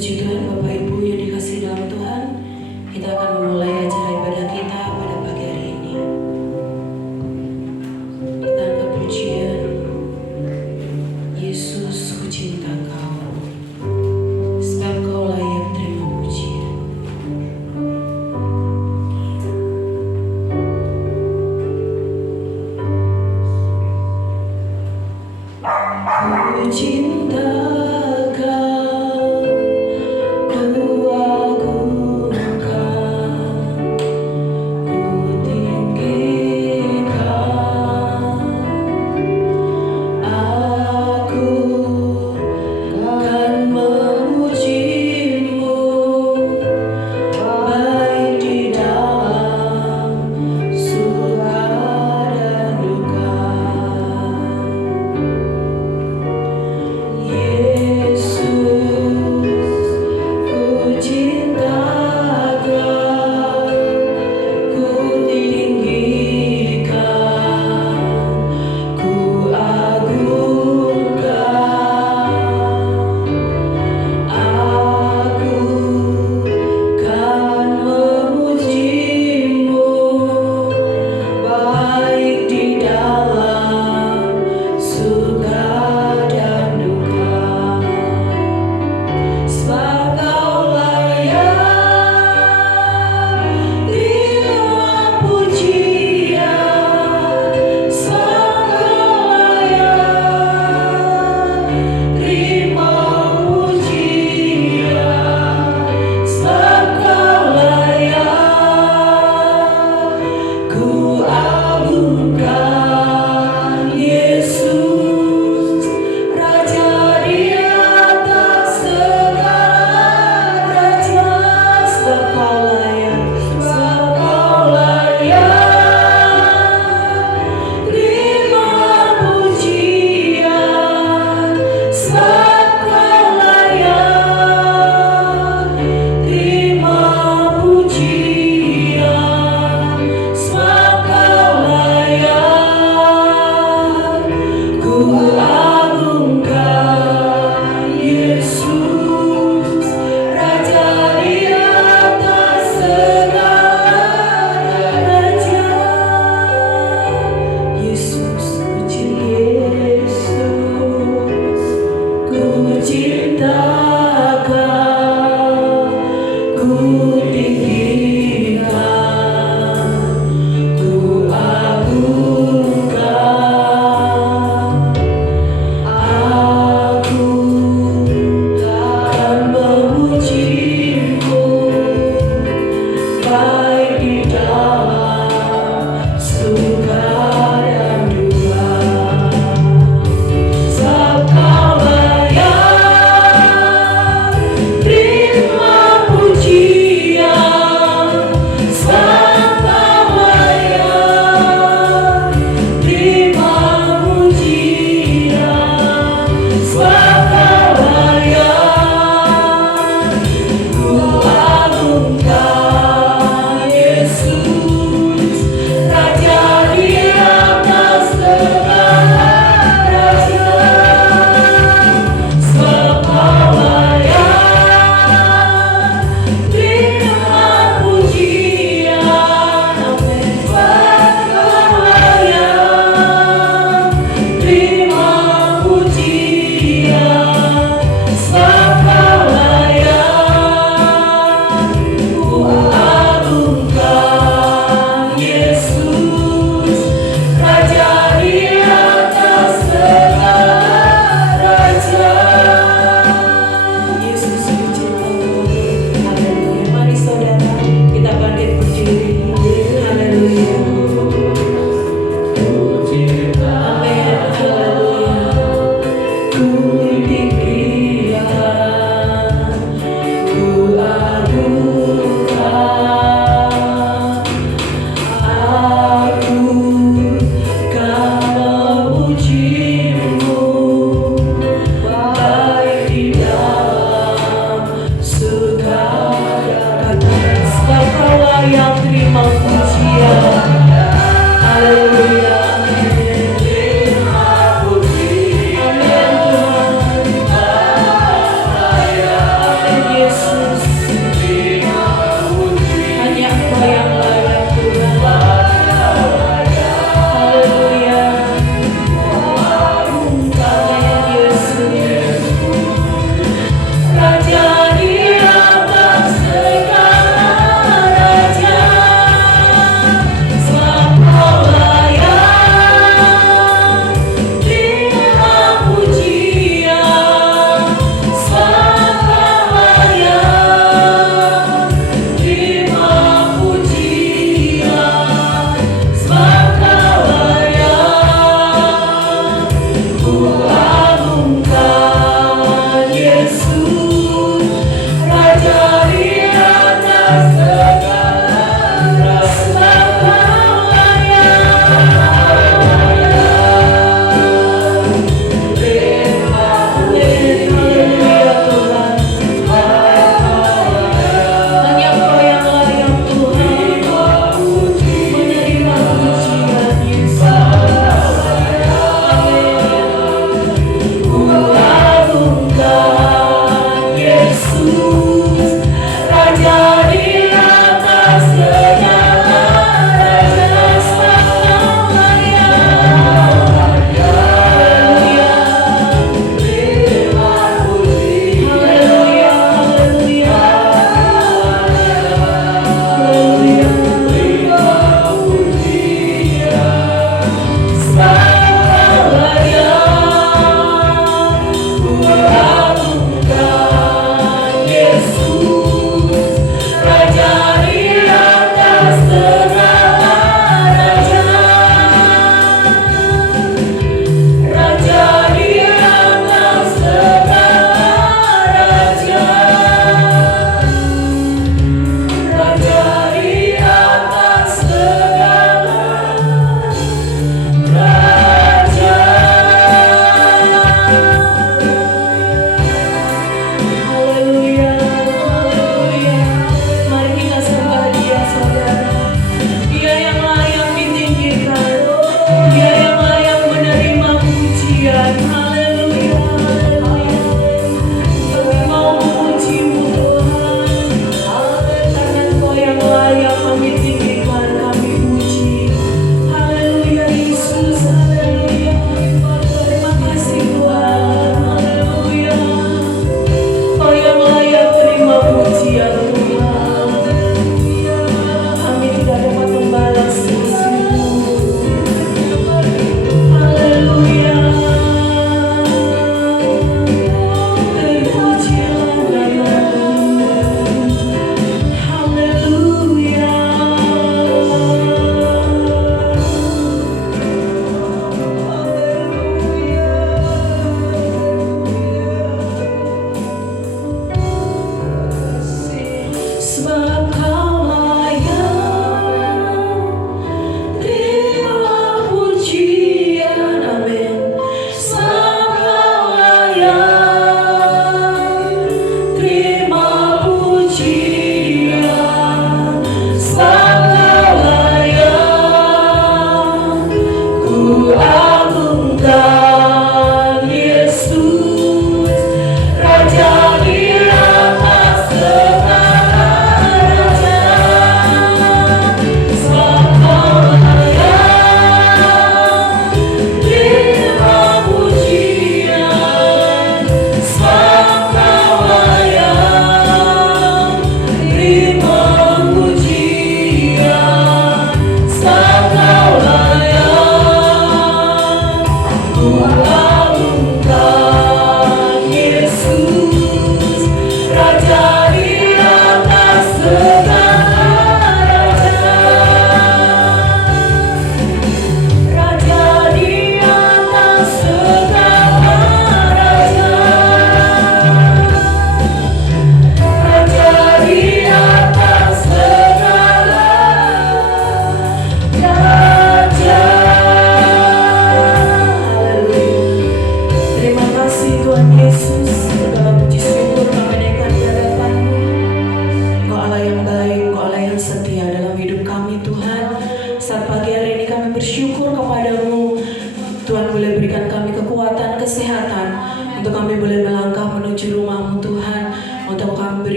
Puji Tuhan Bapak Ibu yang dikasihi dalam Tuhan, kita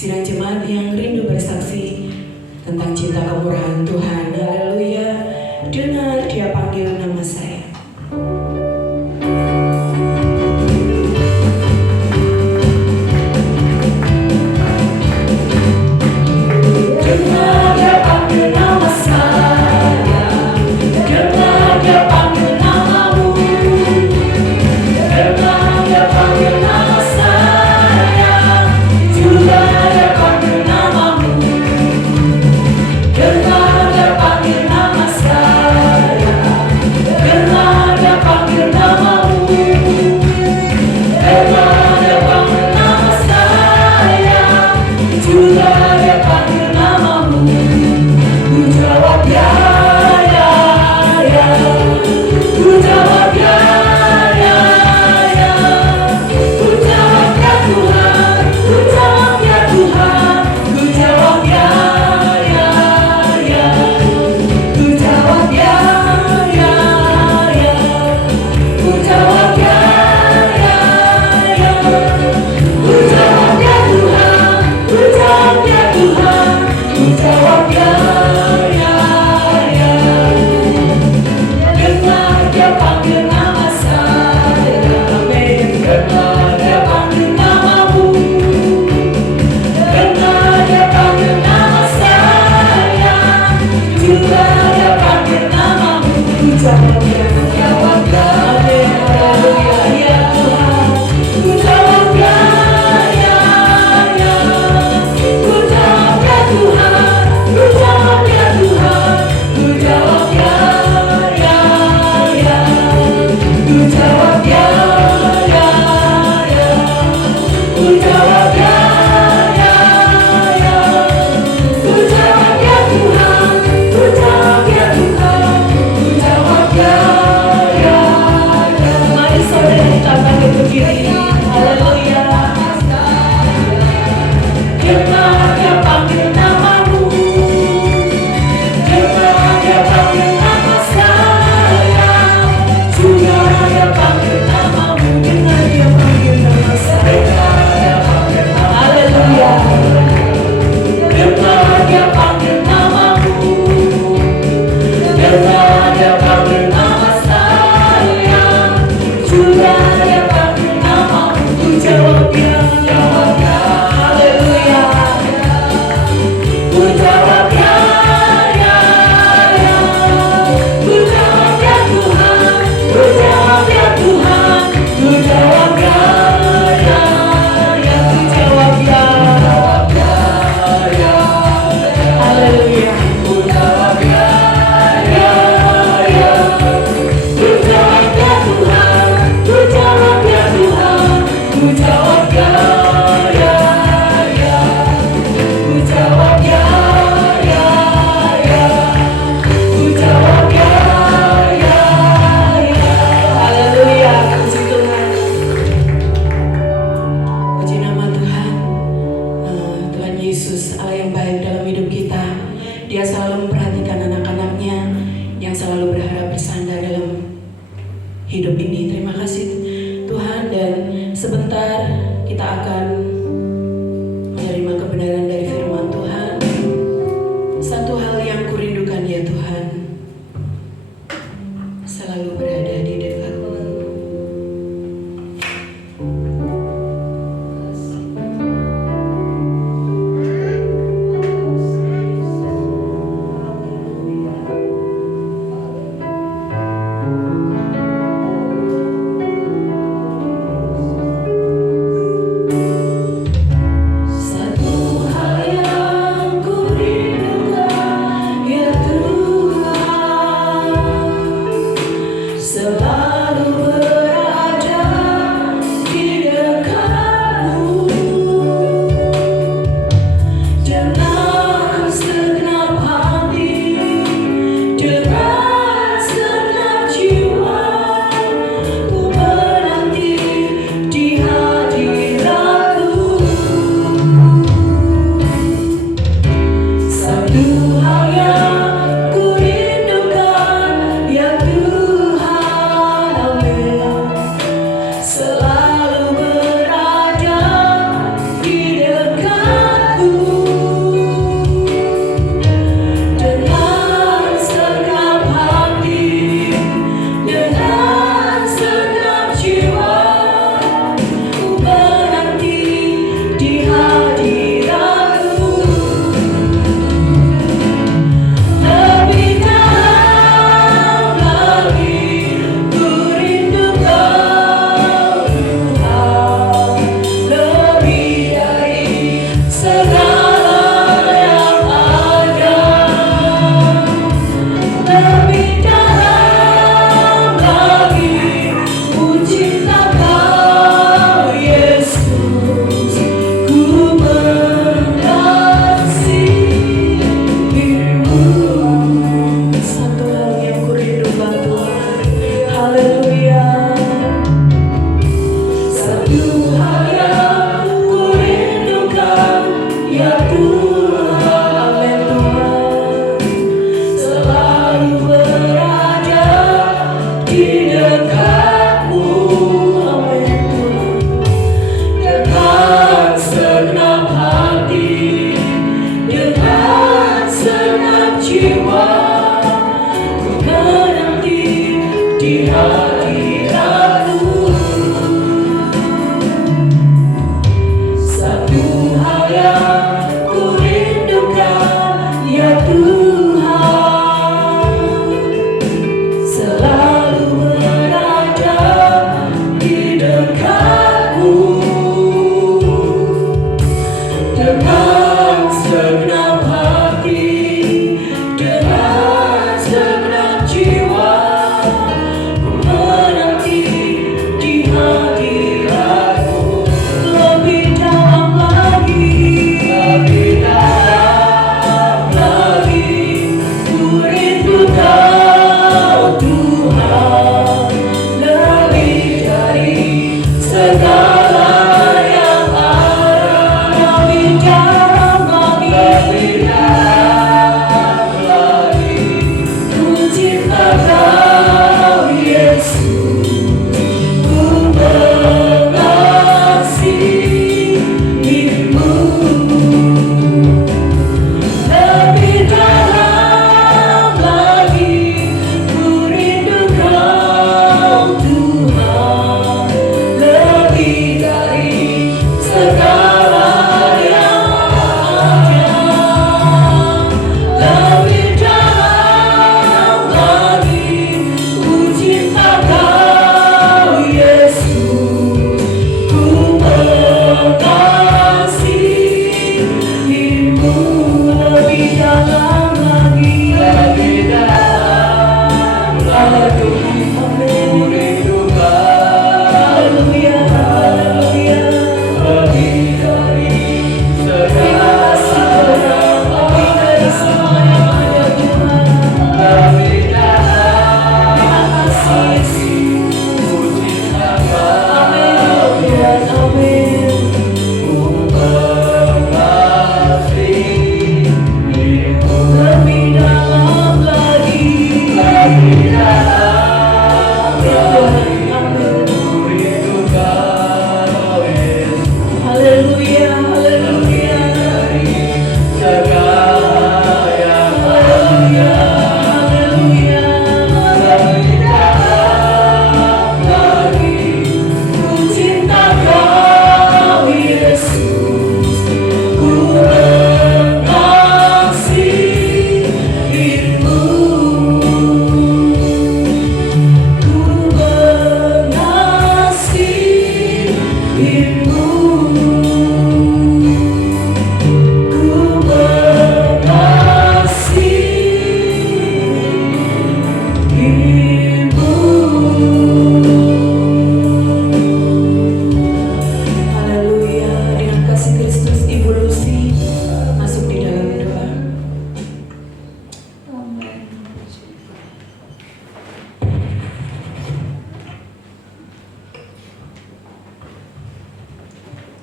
Sidang jemaat yang rindu bersaksi tentang cinta kemurahan Tuhan. Haleluya. Dengar Dia panggil nama saya. Dengar Dia panggil nama saya. Dengar Dia panggil namamu. Dengar Dia panggil nama saya. Juga Dia panggil namamu. Dengar Dia panggil nama saya. Dengar Dia panggil namamu. Dengar Dia panggil nama saya. Juga Dia panggil namamu. Ku jawab ya, ya, ya. Ku jawab ya, ya, ya. Ku jawab ya Tuhan. Ku jawab ya Tuhan. Ku jawab ya, ya, ya. Ku jawab ya, ya, ya. Ku jawab ya, ya, ya. Ku jawab ya Tuhan. Ku jawab ya Tuhan. Ku jawab ya, ya, ya. Dengar Dia panggil nama saya. Amin. Dengar Dia panggil namamu. Dengar Dia panggil nama saya. Juga Dia panggil namamu. Ku jawab ya, ku jawab ya. Amin. Haleluya ya Tuhan. Ku jawab ya, ya, ya. Ku jawab ya Tuhan. Ku jawab ya Tuhan. Ku jawab ya, ya, ya. Ku jawab ya, ya, ya. Ku jawab ya, ya, ya. Ku jawab ya Tuhan. Ku jawab ya Tuhan. Ku jawab ya, ya, ya. Mari saudara kita bangkit berdiri. Haleluya. Dengar Dia panggil namamu. Dengar Dia panggil nama saya. Juga Dia panggil namamu. Dengar Dia panggil nama saya. Haleluya. Dengar Dia panggil namamu. Dengar Dia panggil nama saya. Juga Dia panggil namamu. Ku jawab ya, jawab ya. Haleluya. Ku jawab ya, ya, ya. Ku jawab ya Tuhan. Ku jawab ya Tuhan. Ku jawab ya, ya, ya. Ku jawab ya, ya, ya. Haleluya. Ku jawab ya, ya, ya. Ku jawab ya Tuhan. Ku jawab ya Tuhan. Ku jawab ya, ya, ya. Ku jawab ya, ya, ya. Ku jawab ya, ya, ya. Haleluya. Puji Tuhan. Puji nama Tuhan. Tuhan Yesus Allah yang baik dalam hidup kita. Dia selalu memperhatikan anak-anaknya yang selalu berharap bersandar dalam hidup ini. Terima kasih Tuhan, dan sebentar kita akan menerima kebenaran dari firman Tuhan. Satu hal yang kurindukan ya Tuhan, selalu berada di dekatmu. dengan segenap hati, dengan segenap jiwa, ku menanti di hadiratmu. Lebih dalam lagi, lebih dalam lagi, ku rindu Kau Tuhan, lebih dari segala yang ada. Lebih dalam lagi, lebih dalam lagi, ku cinta Kau Yesus, ku mengasihimu. Lebih dalam lagi, ku rindu Kau Tuhan, lebih dari segala yang ada. Lebih dalam lagi, ku cinta Kau Yesus, ku mengasihimu. Lebih dalam lagi, lebih dalam lagi, ku rindu Haleluya, haleluya. Lebih dari segala yang lebih dari semua yang ada Tuhan. Lebih dalam, terima kasih Yesus, ku cinta Kau. Amin, Tuhan, amin. Ku mengasihimu. Lebih dalam lagi, lebih dalam lagi, ku rindu Kau Yesus. Haleluya, haleluya. Segala yang ada, haleluya. Lebih dalam lagi, ku cinta Kau Yesus, ku mengasihimu. Ku mengasihimu. Ku mengasihimu. Haleluya. Dengan kasih Kristus, Ibu Lucy masuk di dalam doa. Amin.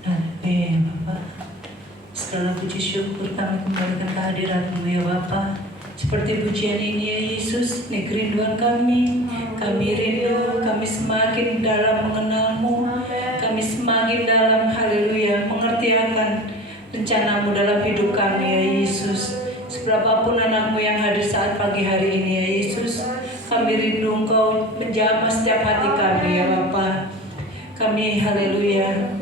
Amin, Bapak. Segala puji syukur kami kembalikan kehadirat-Mu ya Bapa. Seperti pujian ini ya Yesus, ini kerinduan kami. Kami rindu, kami semakin dalam mengenal-Mu. Kami semakin dalam, haleluya, mengerti akan rencana-Mu dalam hidup kami ya Yesus. Seberapapun anak-Mu yang hadir saat pagi hari ini ya Yesus, kami rindu Engkau menjamah setiap hati kami ya Bapa. Kami, haleluya,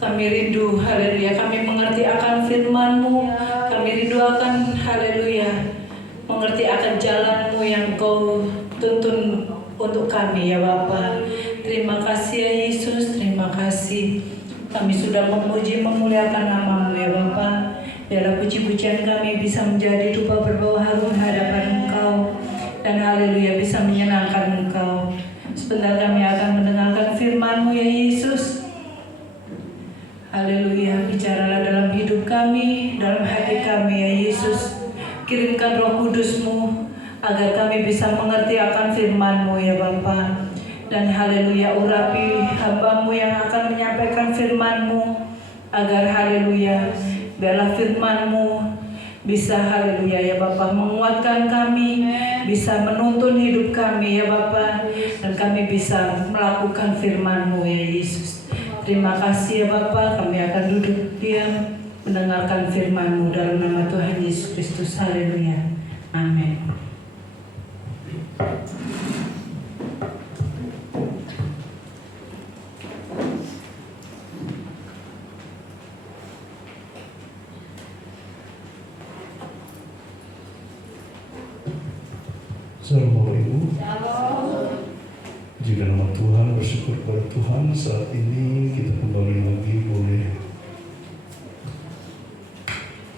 kami rindu, haleluya, kami mengerti akan firman-Mu. Kami rindu akan, haleluya, mengerti akan jalan-Mu yang Kau tuntun untuk kami ya Bapa. Terima kasih ya Yesus, terima kasih. Kami sudah memuji, memuliakan nama-Mu ya Bapa. Biarlah puji-pujian kami bisa menjadi dupa berbau harum hadapan Engkau. Dan haleluya, bisa menyenangkan Engkau. Sebentar kami akan mendengarkan firman-Mu ya Yesus. Haleluya, bicaralah dalam hidup kami, dalam hati kami ya Yesus. Kirimkan Roh Kudus-Mu agar kami bisa mengerti akan firman-Mu ya Bapa. Dan haleluya, urapi hamba-Mu yang akan menyampaikan firman-Mu, agar haleluya, biarlah firman-Mu bisa, haleluya ya Bapa, menguatkan kami, bisa menuntun hidup kami ya Bapa, dan kami bisa melakukan firman-Mu ya Yesus. Terima kasih ya Bapa, kami akan duduk diam mendengarkan firman-Mu dalam nama Tuhan Yesus Kristus. Haleluya. Amin. Assalamualaikum. Puji nama Tuhan, bersyukur kepada Tuhan saat ini kita kembali lagi boleh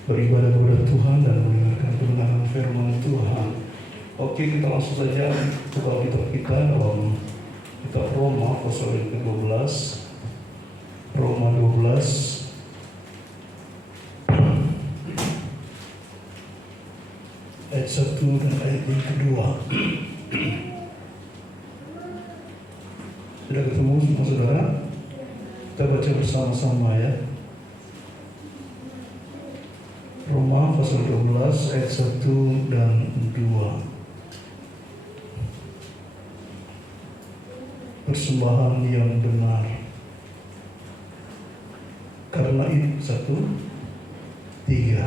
beribadah kepada Tuhan dan mendengarkan kebenaran firman Tuhan. Oke, kita langsung saja buka kitab kita dalam kitab Roma pasal yang ke-12. Roma 12 ayat 1 dan ayat yang kedua. Sudah ketemu semua saudara? Kita baca bersama-sama ya. Roma pasal 12 ayat 1 dan 2. Persembahan yang benar. Karena itu 1, 3.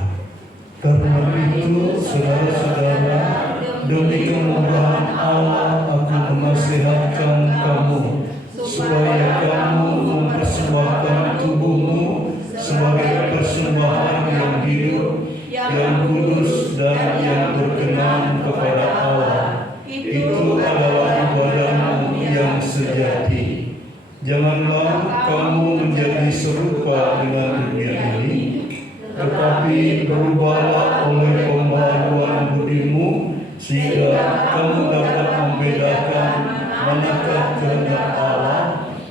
Karena itu saudara-saudara, demi kemurahan Allah aku menasihatkan kamu supaya kamu mempersembahkan tubuhmu sebagai persembahan yang hidup, yang kudus dan yang berkenan kepada Allah. Itu adalah ibadahmu yang sejati. Janganlah kamu menjadi serupa dengan dunia ini, tetapi berubahlah oleh pembaharuan budimu, sehingga kamu dapat membedakan manakah kehendak Allah,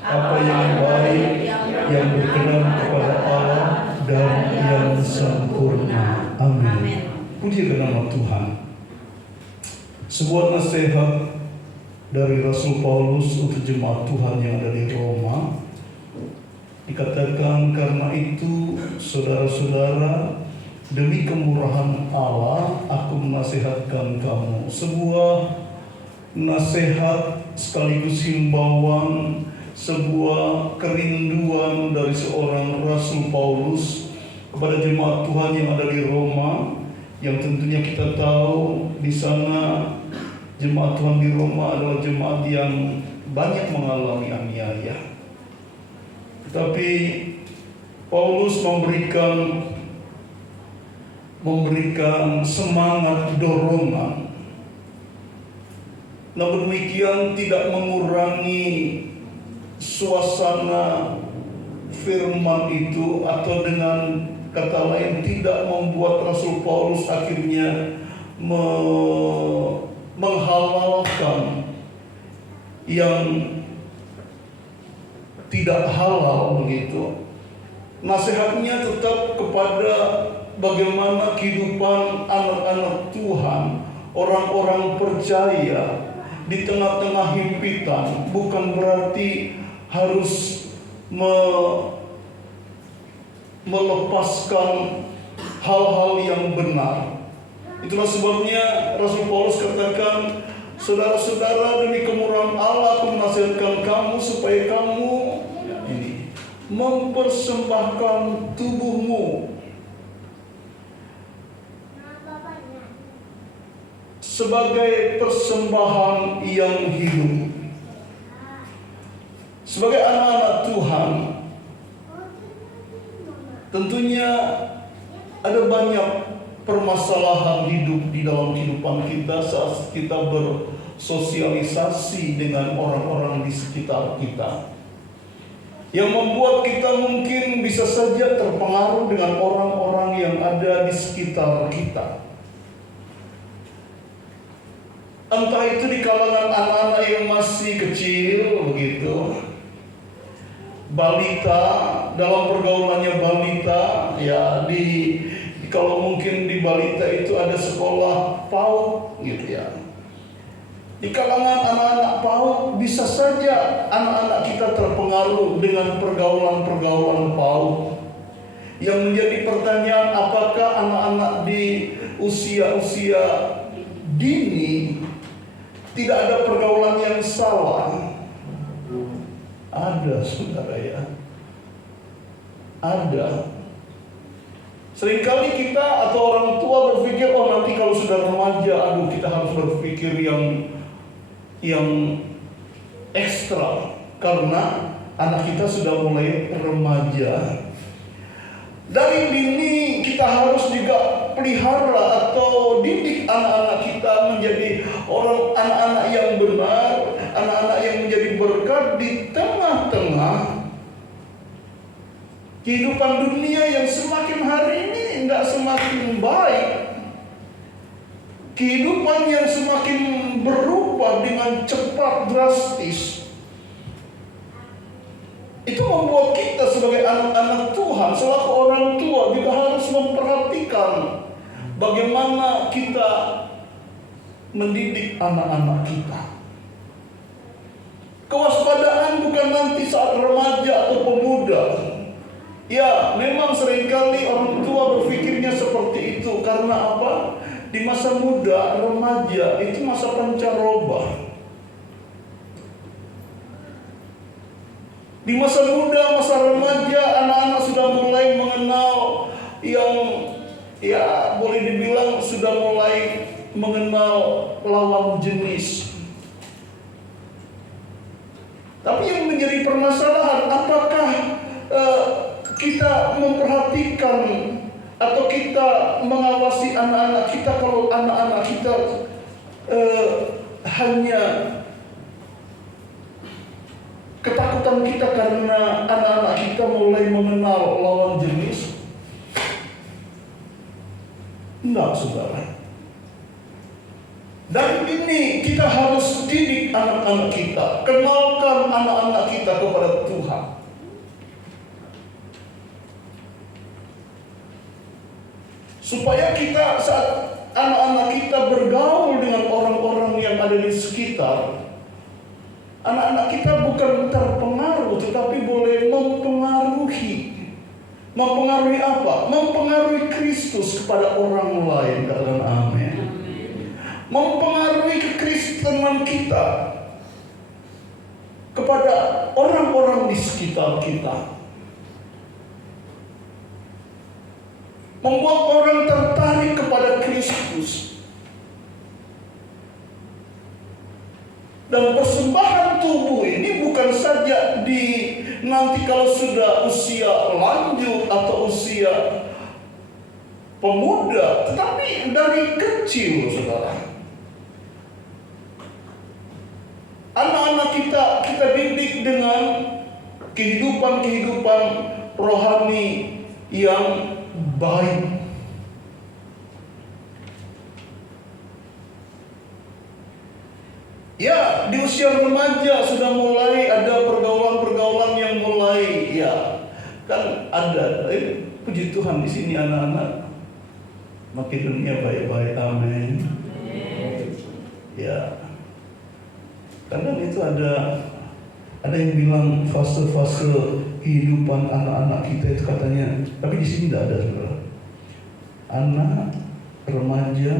apa yang baik, yang berkenan kepada Allah, dan yang sempurna. Amin. Puji nama Tuhan. Sebuah nasihat dari Rasul Paulus untuk jemaat Tuhan yang ada di Roma. Dikatakan, karena itu saudara-saudara, demi kemurahan Allah aku menasihatkan kamu. Sebuah nasihat sekaligus himbauan, sebuah kerinduan dari seorang Rasul Paulus kepada jemaat Tuhan yang ada di Roma, yang tentunya kita tahu di sana jemaat Tuhan di Roma adalah jemaat yang banyak mengalami aniaya. Tapi Paulus memberikan semangat dorongan. Namun demikian tidak mengurangi suasana firman itu, atau dengan kata lain tidak membuat Rasul Paulus akhirnya menghalalkan yang tidak halal begitu. Nasihatnya tetap kepada bagaimana kehidupan anak-anak Tuhan, orang-orang percaya di tengah-tengah himpitan. Bukan berarti harus melepaskan hal-hal yang benar. Itulah sebabnya Rasul Paulus katakan, saudara-saudara, demi kemurahan Allah aku menasihatkan kamu supaya kamu mempersembahkan tubuhmu sebagai persembahan yang hidup. Sebagai anak-anak Tuhan, tentunya ada banyak permasalahan hidup di dalam kehidupan kita saat kita bersosialisasi dengan orang-orang di sekitar kita, yang membuat kita mungkin bisa saja terpengaruh dengan orang-orang yang ada di sekitar kita. Entah itu di kalangan anak-anak yang masih kecil begitu, balita, dalam pergaulannya balita, ya kalau mungkin di balita itu ada sekolah PAUD gitu ya. Di kalangan anak-anak PAUD bisa saja anak-anak kita terpengaruh dengan pergaulan-pergaulan PAUD. Yang menjadi pertanyaan, apakah anak-anak di usia-usia dini tidak ada pergaulan yang salah? Ada, saudara ya. Ada. Seringkali kita atau orang tua berpikir, oh nanti kalau sudah remaja, kita harus berpikir yang ekstra, karena anak kita sudah mulai remaja. Dari dini kita harus juga pelihara atau didik anak-anak kita menjadi anak-anak yang benar, anak-anak yang menjadi berkat di tengah-tengah kehidupan dunia yang semakin hari ini tidak semakin semakin baik, kehidupan yang semakin berubah dengan cepat, drastis, itu membuat kita sebagai anak-anak Tuhan, selaku orang tua juga harus memperhatikan bagaimana kita mendidik anak-anak kita. Kewaspadaan bukan nanti saat remaja atau pemuda. Ya, memang seringkali orang tua berpikirnya seperti itu. Karena apa? Di masa muda, remaja itu masa pancaroba. Di masa muda, masa remaja, anak-anak sudah mulai mengenal yang, ya boleh dibilang sudah mulai mengenal lawan jenis. Tapi yang menjadi permasalahan, apakah kita memperhatikan atau kita mengawasi anak-anak kita kalau anak-anak kita hanya ketakutan kita karena anak-anak kita mulai mengenal lawan jenis? Enggak, saudara. Dari ini kita harus didik anak-anak kita, kenalkan anak-anak kita kepada Tuhan. Supaya kita saat anak-anak kita bergaul dengan orang-orang yang ada di sekitar, anak-anak kita bukan terpengaruh, tetapi boleh mempengaruhi. Mempengaruhi apa? Mempengaruhi Kristus kepada orang lain. Katakan amin. Mempengaruhi kekristenan kita kepada orang-orang di sekitar kita. Membuat orang tertarik kepada Kristus. Dan persembahan tubuh ini bukan saja nanti kalau sudah usia lanjut atau usia pemuda, tetapi dari kecil, saudara. Anak-anak kita didik dengan kehidupan rohani yang baik. Ya, di usia remaja sudah mulai ada pergaulan-pergaulan yang mulai, ya, kan ada. Puji Tuhan di sini anak-anak makin dunia baik-baik, amin. Ya, kadang itu ada yang bilang fase-fase kehidupan anak-anak kita itu katanya, tapi di sini tidak ada, saudara. Anak remaja,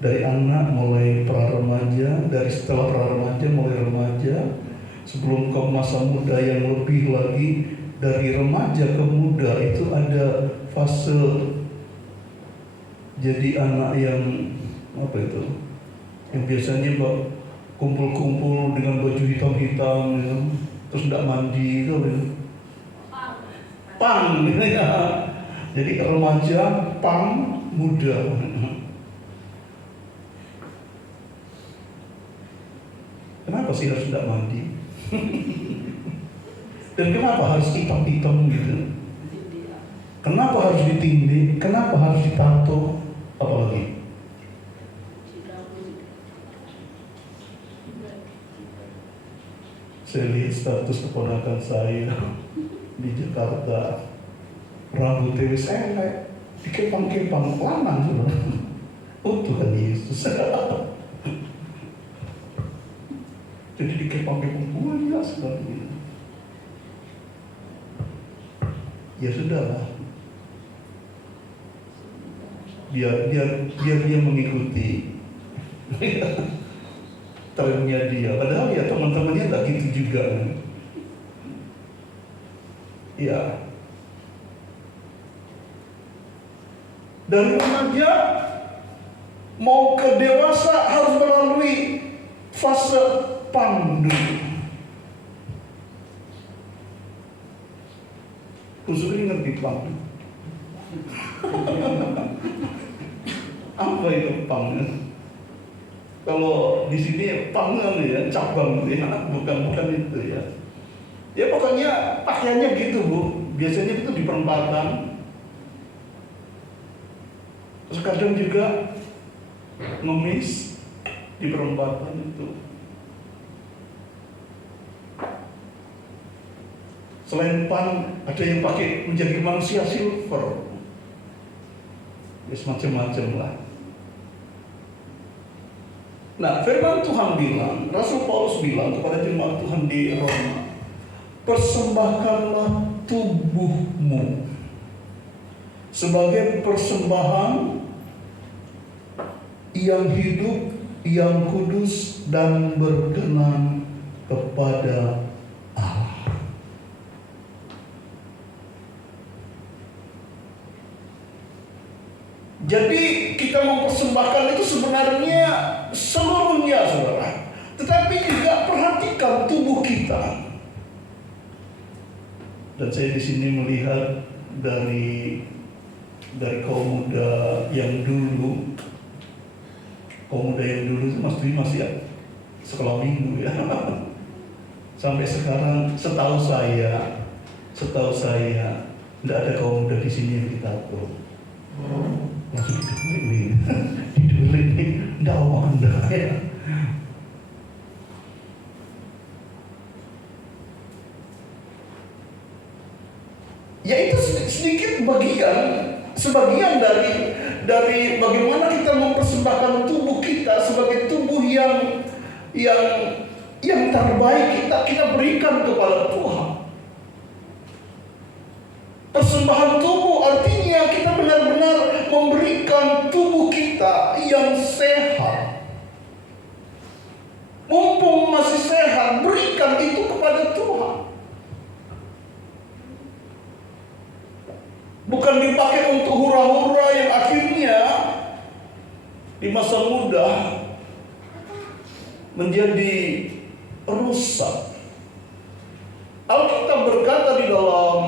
dari anak mulai pra-remaja, dari setelah pra-remaja mulai remaja, sebelum ke masa muda yang lebih lagi, dari remaja ke muda itu ada fase jadi anak yang apa itu? Yang biasanya kumpul-kumpul dengan baju hitam-hitam, gitu. Terus tidak mandi itu, gitu. Pang, gitu ya. Jadi remaja, pang, muda. Kenapa sih harus tidak mandi? Dan kenapa harus hitam-hitam gitu? Kenapa harus ditindih? Kenapa harus ditato? Apalagi? Saya lihat status keponakan saya di Jakarta, rambutnya selek, dikepang-kepang, lanang sudah. Oh Tuhan Yesus. Jadi dikepang-kepang banyak sekali. Ya sudahlah. Biar dia mengikuti trennya dia. Padahal ya teman-temannya tak gitu juga. Ya. Dari remaja mau ke dewasa harus melalui fase pandu. Khususnya ngerti pandu. Apa itu pang? Kalau di sini pangan ya, cabang ya, bukan itu ya. Ya pokoknya pakaiannya gitu Bu. Biasanya itu di perempatan. Terus kadang juga ngemis di perempatan itu. Selain pan, ada yang pakai menjadi manusia silver. Ya semacam-macam lah. Nah, firman Tuhan bilang, Rasul Paulus bilang kepada jemaat Tuhan di Roma, persembahkanlah tubuhmu sebagai persembahan yang hidup, yang kudus dan berkenan kepada Allah. Jadi kita mempersembahkan itu sebenarnya seluruhnya, saudara. Tetapi juga perhatikan tubuh kita. Dan saya di sini melihat dari kaum muda yang dulu. Kaum muda yang dulu itu masih sekolah minggu ya. Sampai sekarang setahu saya tidak ada kaum muda di sini yang ditato. Langsung didulik nih, tidak awak anda ya. Ya itu sedikit sebagian dari bagaimana kita mempersembahkan tubuh kita sebagai tubuh yang terbaik kita berikan kepada Tuhan. Persembahan tubuh artinya kita benar-benar memberikan tubuh kita yang sehat. Mumpung masih sehat, berikan itu kepada Tuhan. Bukan dipakai untuk hura-hura yang akhirnya di masa muda menjadi rusak. Alkitab berkata di dalam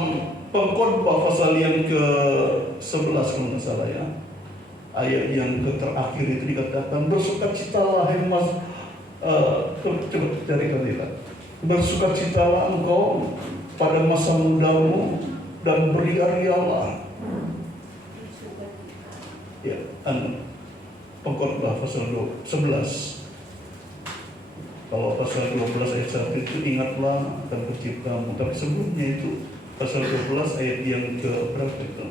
Pengkhotbah pasal yang ke-11 kalau nggak salah ya, ayat yang terakhir itu dikatakan, bersukacitalah hai mas, coba cari kalian, bersukacitalah engkau pada masa mudamu dan beria-rialah. Ya, Pengkhotbah pasal 11. Kalau pasal 12 ayat 1 itu ingatlah akan penciptamu, tapi sebelumnya itu pasal 12 ayat yang ke berapa itu?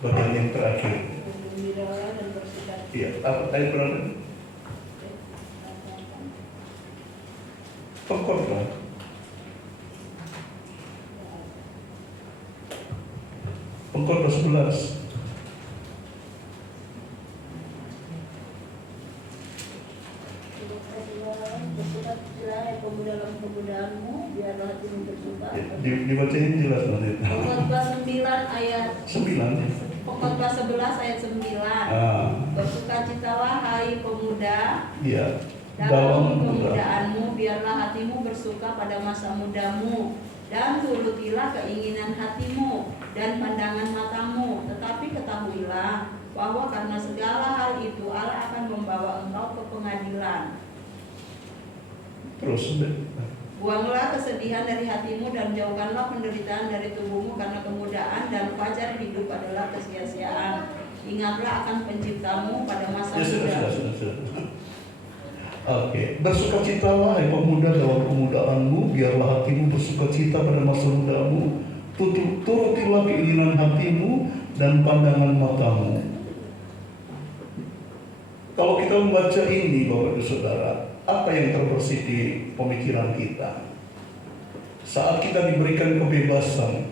Bagian yang terakhir. Iya, apa ayat berapa? Pengkhotbah. Pengkhotbah 11. Dalam kemudahanmu biarlah hatimu bersuka. Dibacain jelas nanti. Pengkhotbah 9 ayat 9. Pengkhotbah 11 ayat 9. Bersukacitalah hai pemuda. Iya. Dalam kemudaanmu biarlah hatimu bersuka pada masa mudamu, dan turutilah keinginan hatimu dan pandangan matamu. Tetapi ketahuilah bahwa karena segala hal itu Allah akan membawa engkau ke pengadilan. Terus buanglah kesedihan dari hatimu dan jauhkanlah penderitaan dari tubuhmu, karena kemudahan dan fajar hidup adalah kesia-siaan. Ingatlah akan penciptamu pada masa muda. Sudah. Oke. Bersukacitalah hai pemuda dalam kemudaanmu, biarlah hatimu bersukacita pada masa mudamu. Turutilah keinginan hatimu dan pandangan matamu. Kalau kita membaca ini, Bapak Ibu Saudara, apa yang terbersih di pemikiran kita saat kita diberikan kebebasan?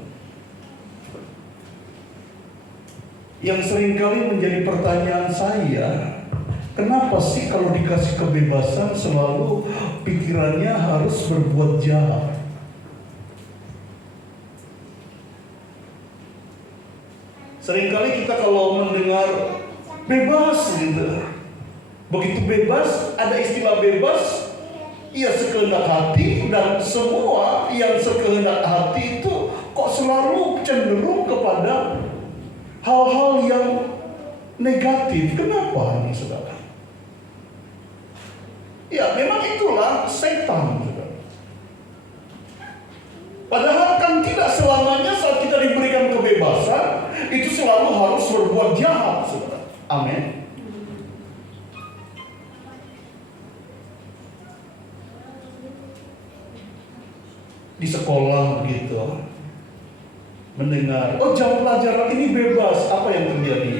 Yang seringkali menjadi pertanyaan saya, kenapa sih kalau dikasih kebebasan selalu pikirannya harus berbuat jahat? Seringkali kita kalau mendengar bebas gitu, begitu bebas, ada istilah bebas, ya sekehendak hati, dan semua yang sekehendak hati itu kok selalu cenderung kepada hal-hal yang negatif. Kenapa ini, saudara? Ya memang itulah setan, saudara. Padahal kan tidak tidak selamanya saat kita diberikan kebebasan itu selalu harus berbuat jahat, saudara. Amin. Di sekolah begitu, mendengar, oh jam pelajaran ini bebas, apa yang terjadi?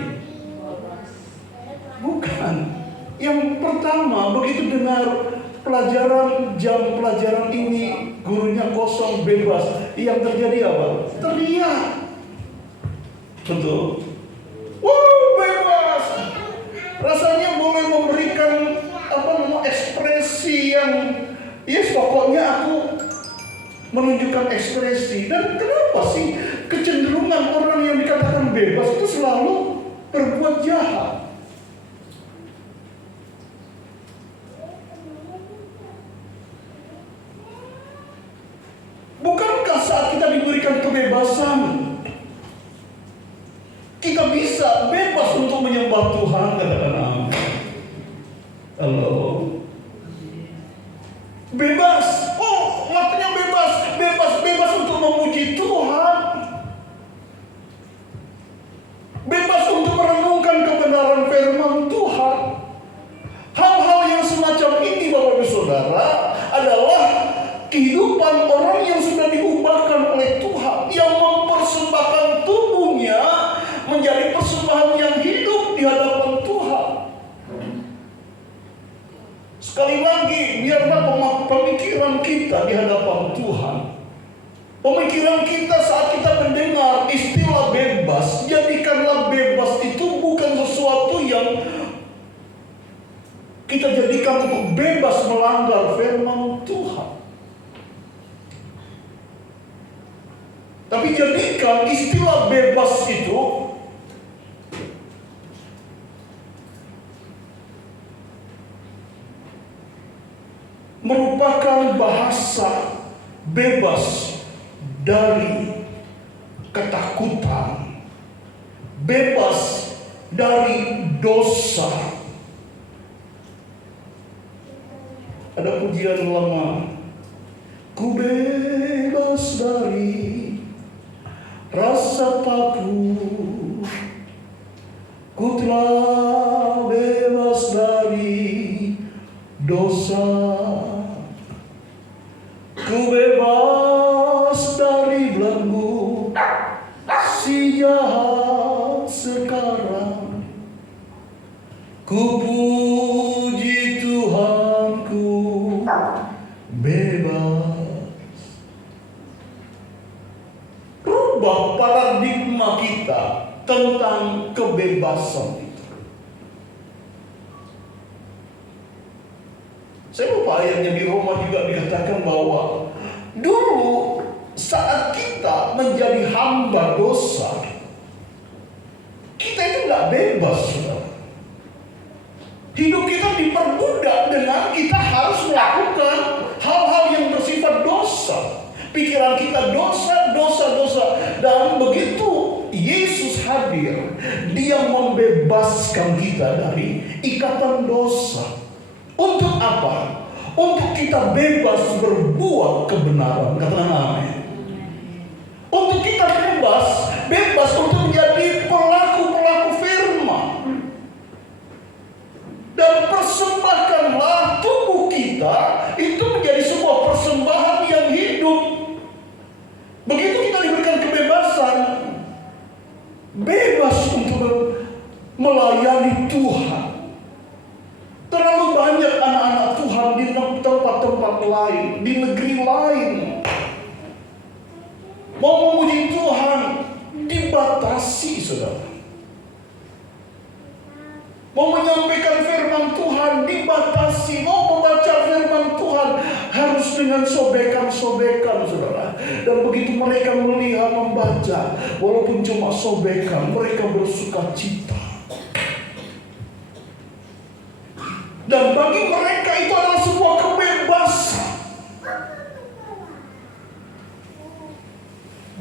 Bukan. Yang pertama, begitu dengar jam pelajaran ini gurunya kosong, bebas, yang terjadi apa? Teriak. Betul? Bebas. Rasanya boleh memberikan ekspresi yang, pokoknya aku menunjukkan ekspresi. Dan kenapa sih kecenderungan orang yang dikatakan bebas itu selalu berbuat jahat? Bukankah saat kita diberikan kebebasan, kita bisa bebas untuk menyembah Tuhan? Katakan amin. Halo. Bebas. Waktunya bebas untuk memuji Tuhan. Bebas untuk merenungkan kebenaran firman Tuhan. Hal-hal yang semacam ini, Bapak Ibu Saudara, adalah kehidupan orang yang sudah diubahkan oleh Tuhan, yang mempersembahkan tubuhnya menjadi persembahan yang hidup di hadapan Tuhan. Sekali lagi, biarlah pemikiran kita di hadapan Tuhan, pemikiran kita saat kita mendengar istilah bebas, jadikanlah bebas itu bukan sesuatu yang kita jadikan untuk bebas melanggar firman Tuhan. Tapi jadikan istilah bebas itu merupakan bahasa bebas dari ketakutan, bebas dari dosa. Ada pujian lama, ku bebas dari rasa takut, ku telah bebas dari dosa, ku bebas dari belenggu si jahat sekarang, ku puji Tuhanku bebas. Rubah paradigma kita tentang kebebasan itu. Saya lupa ayatnya di Roma juga dikatakan bahwa dulu saat kita menjadi hamba dosa, kita itu nggak bebas, saudara. Hidup kita diperbudak dengan kita harus melakukan hal-hal yang bersifat dosa. Pikiran kita dosa. Dan begitu Yesus hadir, Dia membebaskan kita dari ikatan dosa. Untuk apa? Untuk kita bebas berbuat kebenaran. Katakan amin. Untuk kita bebas untuk menjadi pelaku-pelaku firman. Dan persembahkanlah tubuh kita itu menjadi sebuah persembahan yang hidup. Begitu kita diberikan kebebasan, bebas untuk melayani Tuhan. Terlalu banyak anak-anak Tuhan di tempat-tempat lain, di negeri lain, mau memuji Tuhan dibatasi, saudara. Mau menyampaikan firman Tuhan dibatasi, mau membaca firman Tuhan harus dengan sobekan-sobekan, saudara. Dan begitu mereka melihat membaca, walaupun cuma sobekan, mereka bersuka cita. Dan bagi mereka itu adalah sebuah kebebasan.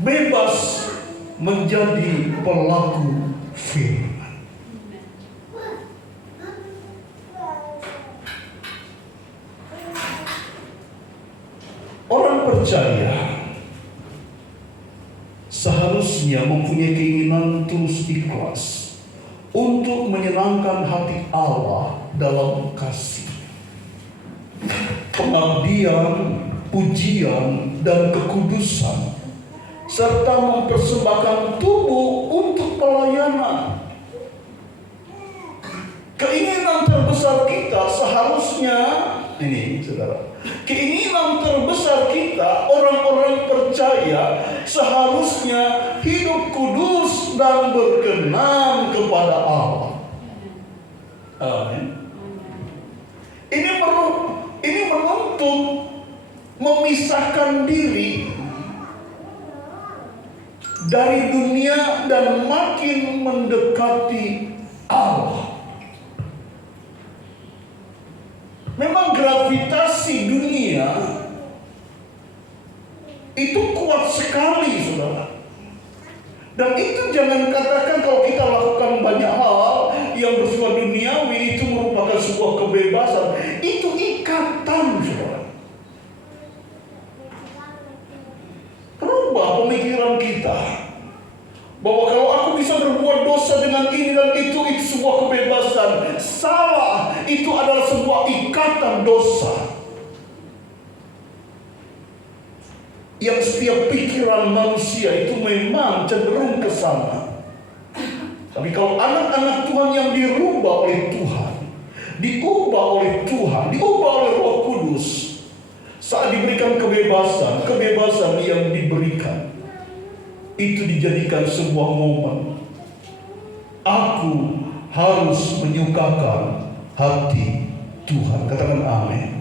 Bebas menjadi pelaku firman. Orang percaya seharusnya mempunyai keinginan tulus ikhlas untuk menyenangkan hati Allah dalam kasih, pengabdian, pujian, dan kekudusan, serta mempersembahkan tubuh untuk pelayanan. Keinginan terbesar kita seharusnya, ini saudara, keinginan terbesar kita orang-orang percaya seharusnya hidup kudus dan berkenan kepada Allah. Amin. Ini menuntut memisahkan diri dari dunia dan makin mendekati Allah. Memang gravitasi dunia itu kuat sekali, saudara. Dan itu jangan katakan kalau kita lakukan banyak hal yang bersifat duniawi itu merupakan sebuah kebebasan. Itu ikatan, saudara. Rubah pemikiran kita bahwa kalau aku bisa berbuat dosa dengan ini dan itu sebuah kebebasan. Salah, itu adalah sebuah ikatan dosa yang setiap pikiran manusia itu memang cenderung ke sana. Tapi kalau anak-anak Tuhan yang dirubah oleh Tuhan, diubah oleh Tuhan, diubah oleh Roh Kudus, saat diberikan kebebasan yang diberikan itu dijadikan sebuah momen. Aku harus menyukakan hati Tuhan. Katakan amin.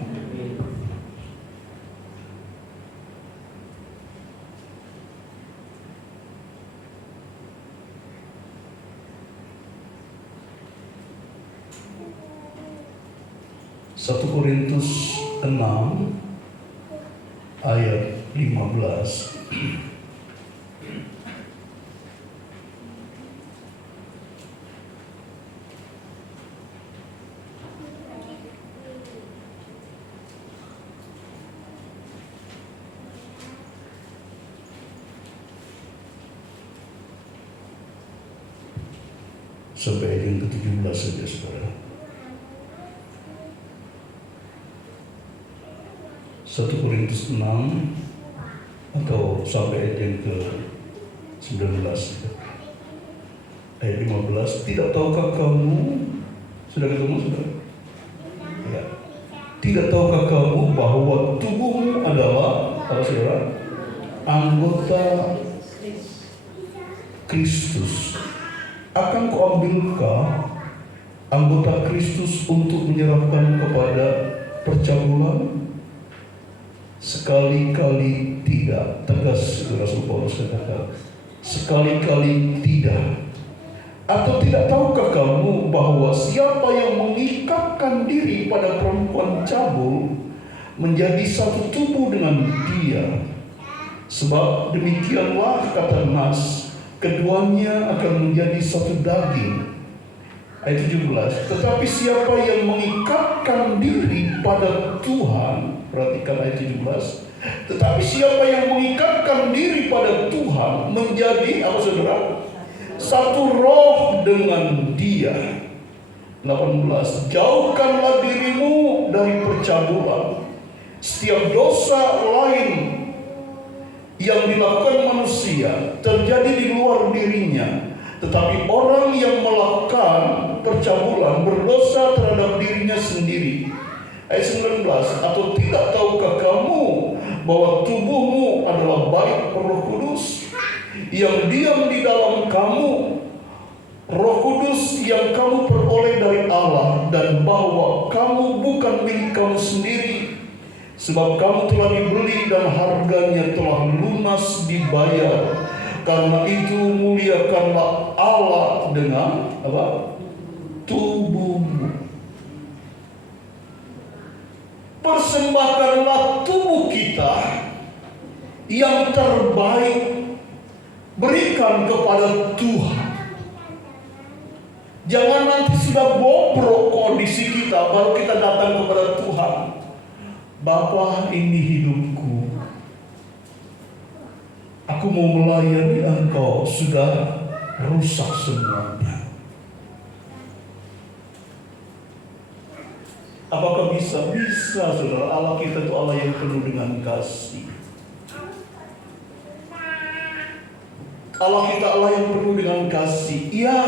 Satu Korintus 6 ayat 15. Sampai yang ke-17 saja, saudara. 1 Korintus 6 atau sampai ayat yang ke-19. Ayat 15, tidak tahukah kamu, sudah ketemu saudara? Ya. Tidak tahukah kamu bahwa tubuhmu adalah, apa saudara? Anggota Kristus. Akan kuambilkah anggota Kristus untuk menyerahkan kepada percabulan? Sekali-kali tidak, tegas Rasul Paulus katakan. Sekali-kali tidak. Atau tidak tahukah kamu bahwa siapa yang mengikatkan diri pada perempuan cabul menjadi satu tubuh dengan dia? Sebab demikianlah kata Nas, keduanya akan menjadi satu daging. Ayat 17. Tetapi siapa yang mengikatkan diri pada Tuhan, perhatikan ayat 17. Tetapi siapa yang mengikatkan diri pada Tuhan menjadi apa saudara? Satu roh dengan dia. 18. Jauhkanlah dirimu dari percabulan. Setiap dosa lain yang dilakukan manusia terjadi di luar dirinya, tetapi orang yang melakukan percabulan berdosa terhadap dirinya sendiri. Ayat 19. Atau tidak tahukah kamu bahwa tubuhmu adalah bait Roh Kudus yang diam di dalam kamu, Roh Kudus yang kamu peroleh dari Allah, dan bahwa kamu bukan milik kamu sendiri, sebab kamu telah dibeli dan harganya telah lunas dibayar. Karena itu muliakanlah Allah dengan apa? Tubuhmu. Persembahkanlah tubuh kita yang terbaik, berikan kepada Tuhan. Jangan nanti sudah bobrok kondisi kita baru kita datang kepada Tuhan. Bapa, ini hidupku. Aku Aku mau melayani Engkau, sudah rusak semuanya. Apakah bisa? Bisa, saudara. Allah kita itu Allah yang penuh dengan kasih. Allah kita Allah yang penuh dengan kasih. Iya.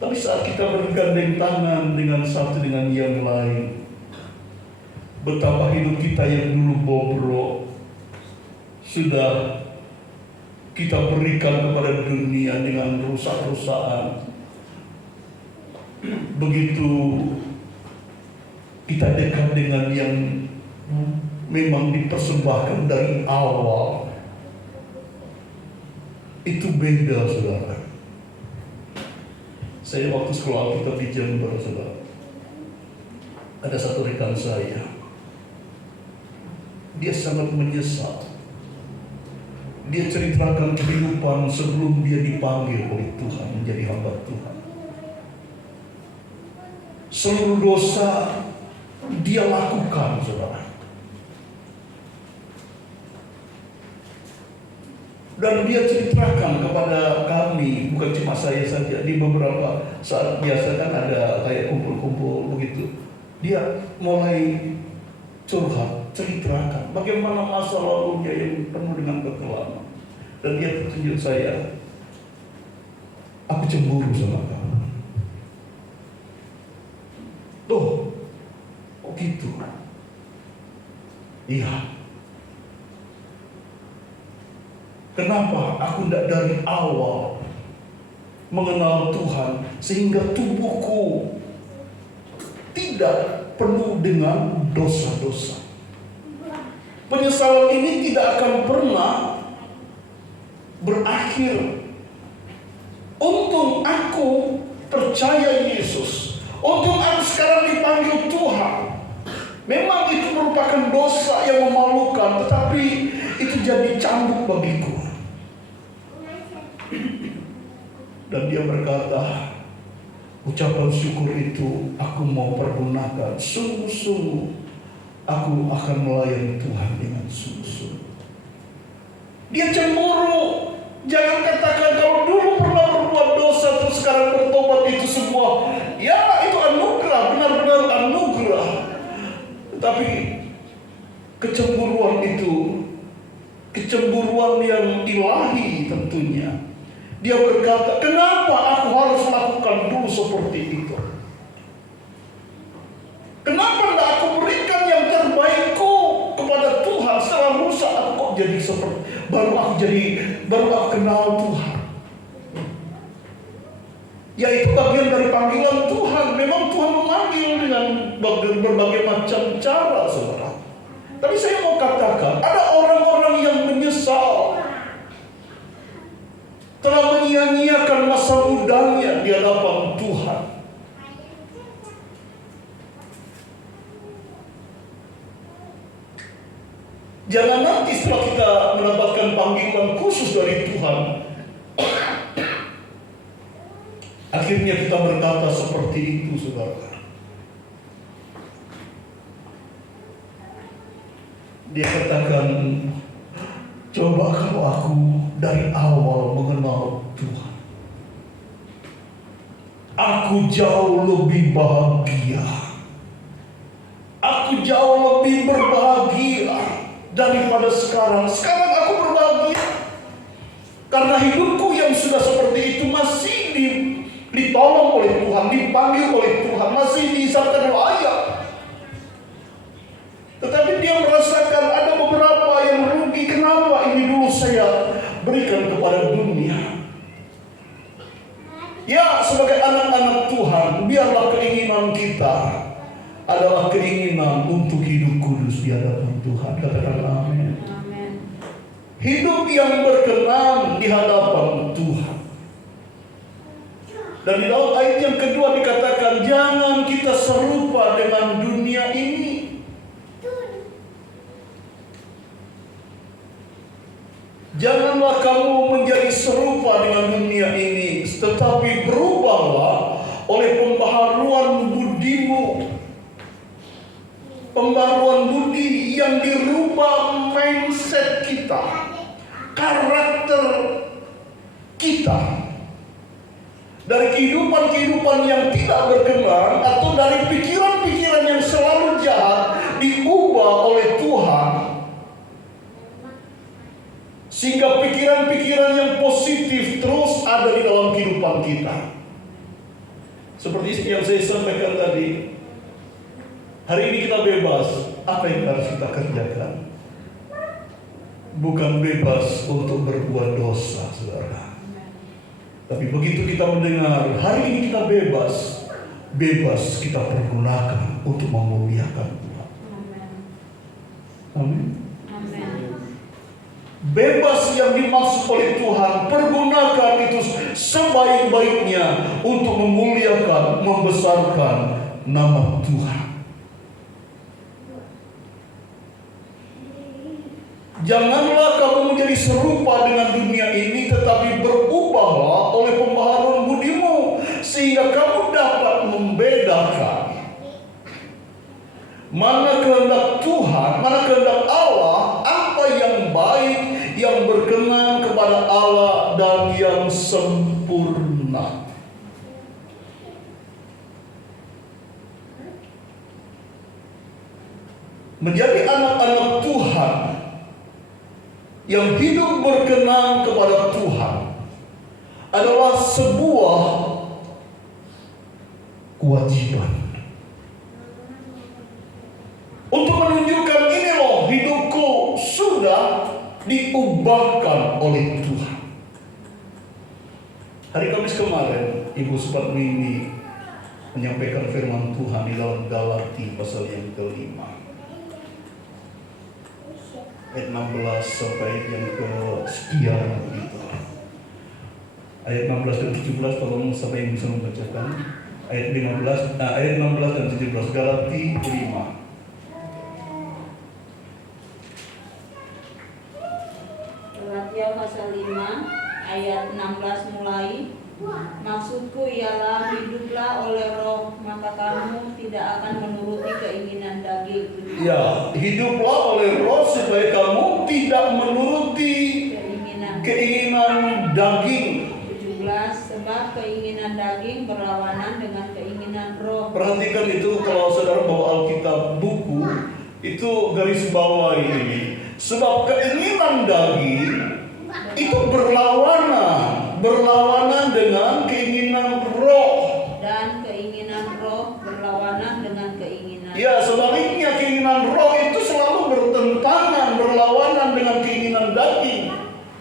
Tapi saat kita bergandeng tangan dengan satu dengan yang lain, betapa hidup kita yang dulu bobrok sudah kita berikan kepada dunia dengan rusak-rusakan. Begitu kita dekat dengan yang memang dipersembahkan dari awal, itu beda, saudara. Saya waktu sekolah kita di Jember, saudara, ada satu rekan saya, dia sangat menyesal. Dia ceritakan kehidupan sebelum dia dipanggil oleh Tuhan menjadi hamba Tuhan. Seluruh dosa dia lakukan, saudara. Dan dia ceritakan kepada kami, bukan cuma saya saja, di beberapa saat biasa kan ada kayak kumpul-kumpul begitu. Dia mulai curhat, ceritakan bagaimana masa lalunya yang penuh dengan kekelaman. Dan dia tunjuk saya, aku cemburu sama kamu. Tuh, oh gitu. Iya. Kenapa aku tidak dari awal mengenal Tuhan sehingga tubuhku tidak penuh dengan dosa-dosa. Penyesalan ini tidak akan pernah berakhir. Untung aku percaya Yesus. Untung aku sekarang dipanggil Tuhan. Memang itu merupakan dosa yang memalukan, tetapi itu jadi cambuk bagiku. Dan dia berkata, ucapan syukur itu aku mau pergunakan sungguh-sungguh. Aku akan melayani Tuhan dengan sungguh-sungguh. Dia cemburu. Jangan katakan kalau dulu pernah berbuat dosa terus sekarang bertobat itu semua. Ya, itu anugerah, benar-benar anugerah. Tapi kecemburuan itu, kecemburuan yang ilahi tentunya. Dia berkata, kenapa aku harus lakukan dulu seperti itu? Kenapa tidak aku berikan yang terbaikku kepada Tuhan? Setelah rusak aku kok jadi seperti, baru aku kenal Tuhan. Ya itu bagian dari panggilan Tuhan. Memang Tuhan memanggil dengan berbagai macam cara, saudara. Tapi saya mau katakan, ada orang-orang yang menyesal telah menyia-nyiakan masa mudanya di hadapan Tuhan. Jangan nanti setelah kita mendapatkan panggilan khusus dari Tuhan, akhirnya kita berkata seperti itu, saudara. Dia katakan, coba kalau aku dari awal mengenal Tuhan, aku jauh lebih bahagia. Aku jauh lebih berbahagia daripada sekarang. Sekarang aku berbahagia karena hidupku yang sudah seperti itu masih ditolong oleh Tuhan, dipanggil oleh Tuhan, masih diisakan layak. Tetapi dia merasakan ada beberapa yang rugi. Kenapa ini dulu saya berikan kepada dunia? Ya, sebagai anak-anak Tuhan, biarlah keinginan kita adalah keinginan untuk hidup kudus di hadapan Tuhan. Katakan amin. Hidup yang berkenan di hadapan Tuhan. Dan di dalam ayat yang kedua dikatakan, jangan kita serupa dengan dunia ini. Janganlah kamu menjadi serupa dengan dunia ini, tetapi berubahlah oleh pembaharuan budimu. Pembaharuan budi yang dirubah mindset kita. kita. Dari kehidupan-kehidupan yang tidak berkenan atau dari pikiran-pikiran yang selalu jahat diubah oleh Tuhan, sehingga pikiran-pikiran yang positif terus ada di dalam kehidupan kita. Seperti yang saya sampaikan tadi, hari ini kita bebas. Apa yang harus kita kerjakan? Bukan bebas untuk berbuat dosa, saudara. Tapi begitu kita mendengar, hari ini kita bebas, bebas kita pergunakan untuk memuliakan Tuhan. Amin. Bebas yang dimaksud oleh Tuhan, pergunakan itu sebaik-baiknya untuk memuliakan, membesarkan nama Tuhan. Janganlah kamu menjadi serupa dengan dunia ini, tetapi berubahlah oleh pembaharuan budimu, sehingga kamu dapat membedakan mana kehendak Tuhan, mana kehendak Allah, apa yang baik, yang berkenan kepada Allah, dan yang sempurna. Menjadi anak-anak Tuhan yang hidup berkenan kepada Tuhan adalah sebuah kewajiban. Untuk menunjukkan ini loh, hidupku sudah diubahkan oleh Tuhan. Hari Kamis kemarin, Ibu sempat Mimi menyampaikan firman Tuhan di dalam Galati pasal yang ke-5. Ayat 16 sampai yang ke-sekian gitu. Ayat 16 dan 17 tolong siapa yang bisa membacakan. Ayat 16 dan 17 Galati 5. Galatia pasal 5 ayat 16 mulai. Maksudku ialah hiduplah oleh roh, maka kamu tidak akan menuruti keinginan daging. Ya, hiduplah oleh roh supaya kamu tidak menuruti keinginan daging. 17 Sebab keinginan daging berlawanan dengan keinginan roh. Perhatikan itu kalau saudara bawa Alkitab buku, itu garis bawahi ini. Sebab keinginan daging itu berlawanan dengan keinginan roh. Dan keinginan roh berlawanan dengan keinginan. Ya, sebaliknya keinginan roh itu selalu bertentangan, berlawanan dengan keinginan daging.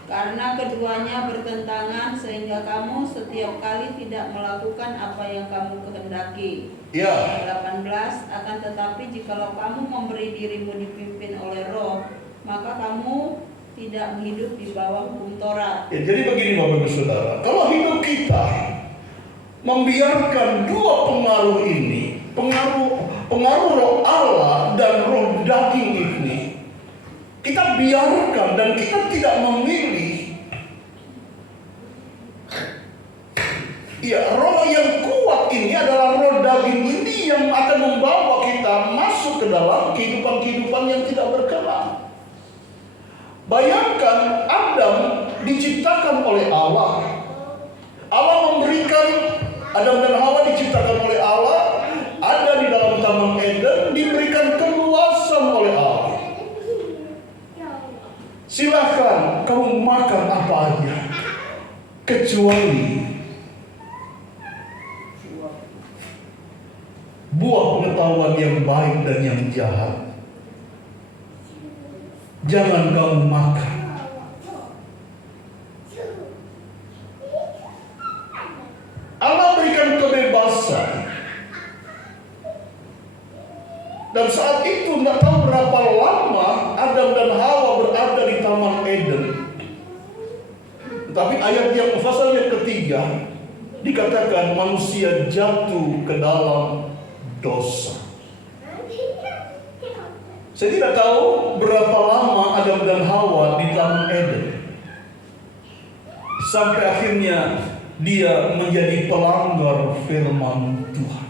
Karena keduanya bertentangan sehingga kamu setiap kali tidak melakukan apa yang kamu kehendaki. Ya. 18 Akan tetapi jikalau kamu memberi dirimu dipimpin oleh roh, maka kamu tidak hidup di bawah hukum Taurat. Ya, jadi begini Bapak Ibu Saudara, kalau hidup kita membiarkan dua pengaruh ini, pengaruh roh Allah dan roh daging ini, kita biarkan dan kita tidak memilih, ya roh yang kuat ini adalah roh daging ini yang akan membawa kita masuk ke dalam kehidupan-kehidupan yang tidak berkenan. Bayangkan Adam diciptakan oleh Allah. Allah memberikan Adam dan Hawa diciptakan oleh Allah, ada di dalam Taman Eden, diberikan keluasan oleh Allah. Silakan kamu makan apa aja, kecuali buah pengetahuan yang baik dan yang jahat. Jangan kamu makan. Allah berikan kebebasan. Dan saat itu tidak tahu berapa lama Adam dan Hawa berada di Taman Eden. Tapi ayat yang pasal yang ketiga dikatakan manusia jatuh ke dalam dosa. Saya tidak tahu berapa lama Adam dan Hawa di Taman Eden, sampai akhirnya dia menjadi pelanggar firman Tuhan.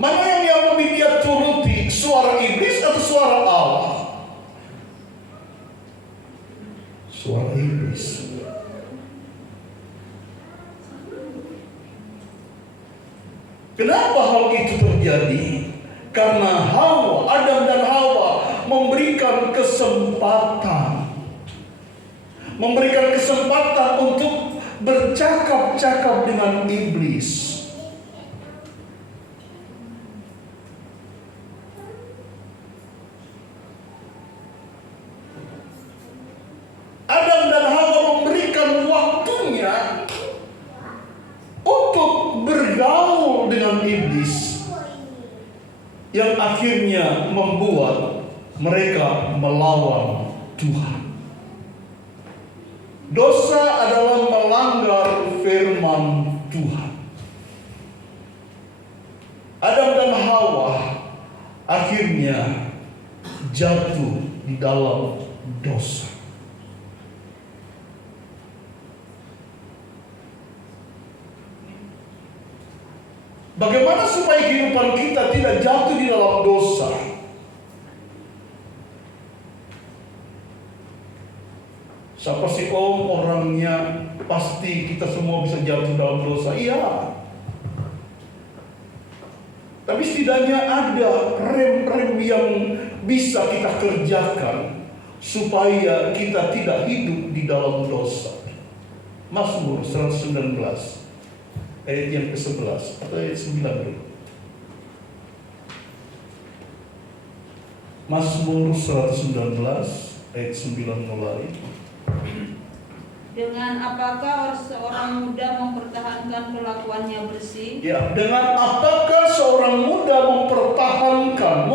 Mana yang lebih dia turuti, suara iblis atau suara Allah? iblis. Kenapa hal itu terjadi? Karena Adam dan Hawa memberikan kesempatan untuk bercakap-cakap dengan iblis. Adam dan Hawa memberikan waktunya untuk bergaul dengan iblis, yang akhirnya membuat mereka melawan Tuhan. Dosa adalah melanggar firman Tuhan. Adam dan Hawa akhirnya jatuh di dalam dosa. Bagaimana supaya kehidupan kita tidak jatuh di dalam dosa? Siapa sih orangnya pasti kita semua bisa jatuh dalam dosa? Iya. Tapi setidaknya ada rem-rem yang bisa kita kerjakan supaya kita tidak hidup di dalam dosa. Mazmur 119 ayat yang ke-11 atau ayat 9 dulu. Mazmur 119 ayat 9 mulai. Dengan apakah seorang muda mempertahankan kelakuannya bersih? Ya, dengan apakah seorang muda mempertahankan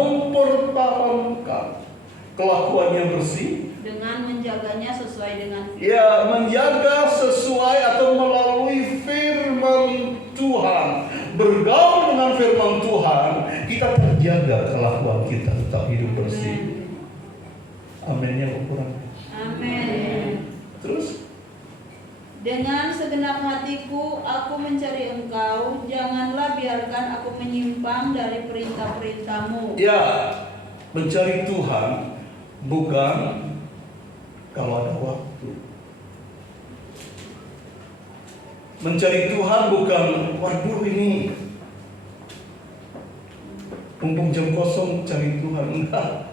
kelakuannya bersih? Dengan menjaganya sesuai dengan firman. Ya, menjaga sesuai atau melalui firman Tuhan. Bergaul dengan firman Tuhan, kita terjaga kelakuan kita tetap hidup bersih. Aminnya kurang. Amin. Terus? Dengan segenap hatiku aku mencari Engkau, janganlah biarkan aku menyimpang dari perintah-perintah-Mu. Ya, mencari Tuhan bukan kalau ada waktu. Mencari Tuhan bukan, waduh ini mumpung jam kosong cari Tuhan. Enggak.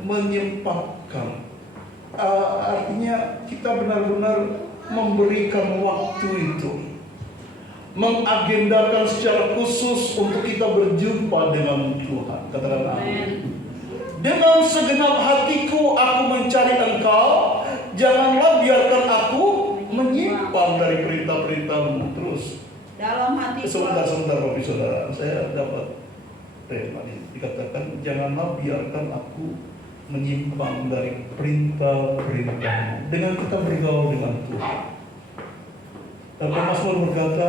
Menyempatkan. Artinya kita benar-benar memberikan waktu itu, mengagendakan secara khusus untuk kita berjumpa dengan Tuhan. Katakan amin. Dengan segenap hatiku aku mencari Engkau, janganlah biarkan aku menyimpang dari perintah-perintah-Mu. Terus dalam hatiku. Sebentar Bapak Saudara, saya dapat tema ini. Dikatakan janganlah biarkan aku menyimpang dari perintah-perintah-Mu. Dengan kita bergaul dengan Tuhan. Dan Mazmur berkata,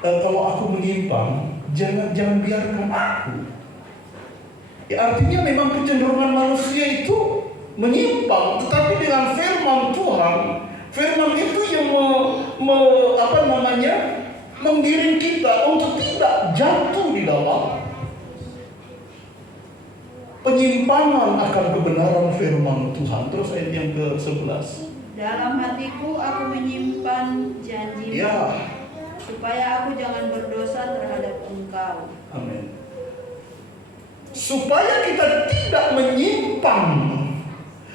kalau aku menyimpang, jangan biarkan aku. Ya, artinya memang kecenderungan manusia itu menyimpang, tetapi dengan firman Tuhan, firman itu yang menggiring kita untuk tidak jatuh di dalam penyimpangan akan kebenaran firman Tuhan. Terus ayat yang ke-11. Dalam hatiku aku menyimpan janji-Mu, Ya, supaya aku jangan berdosa terhadap Engkau. amin. Supaya kita tidak menyimpang,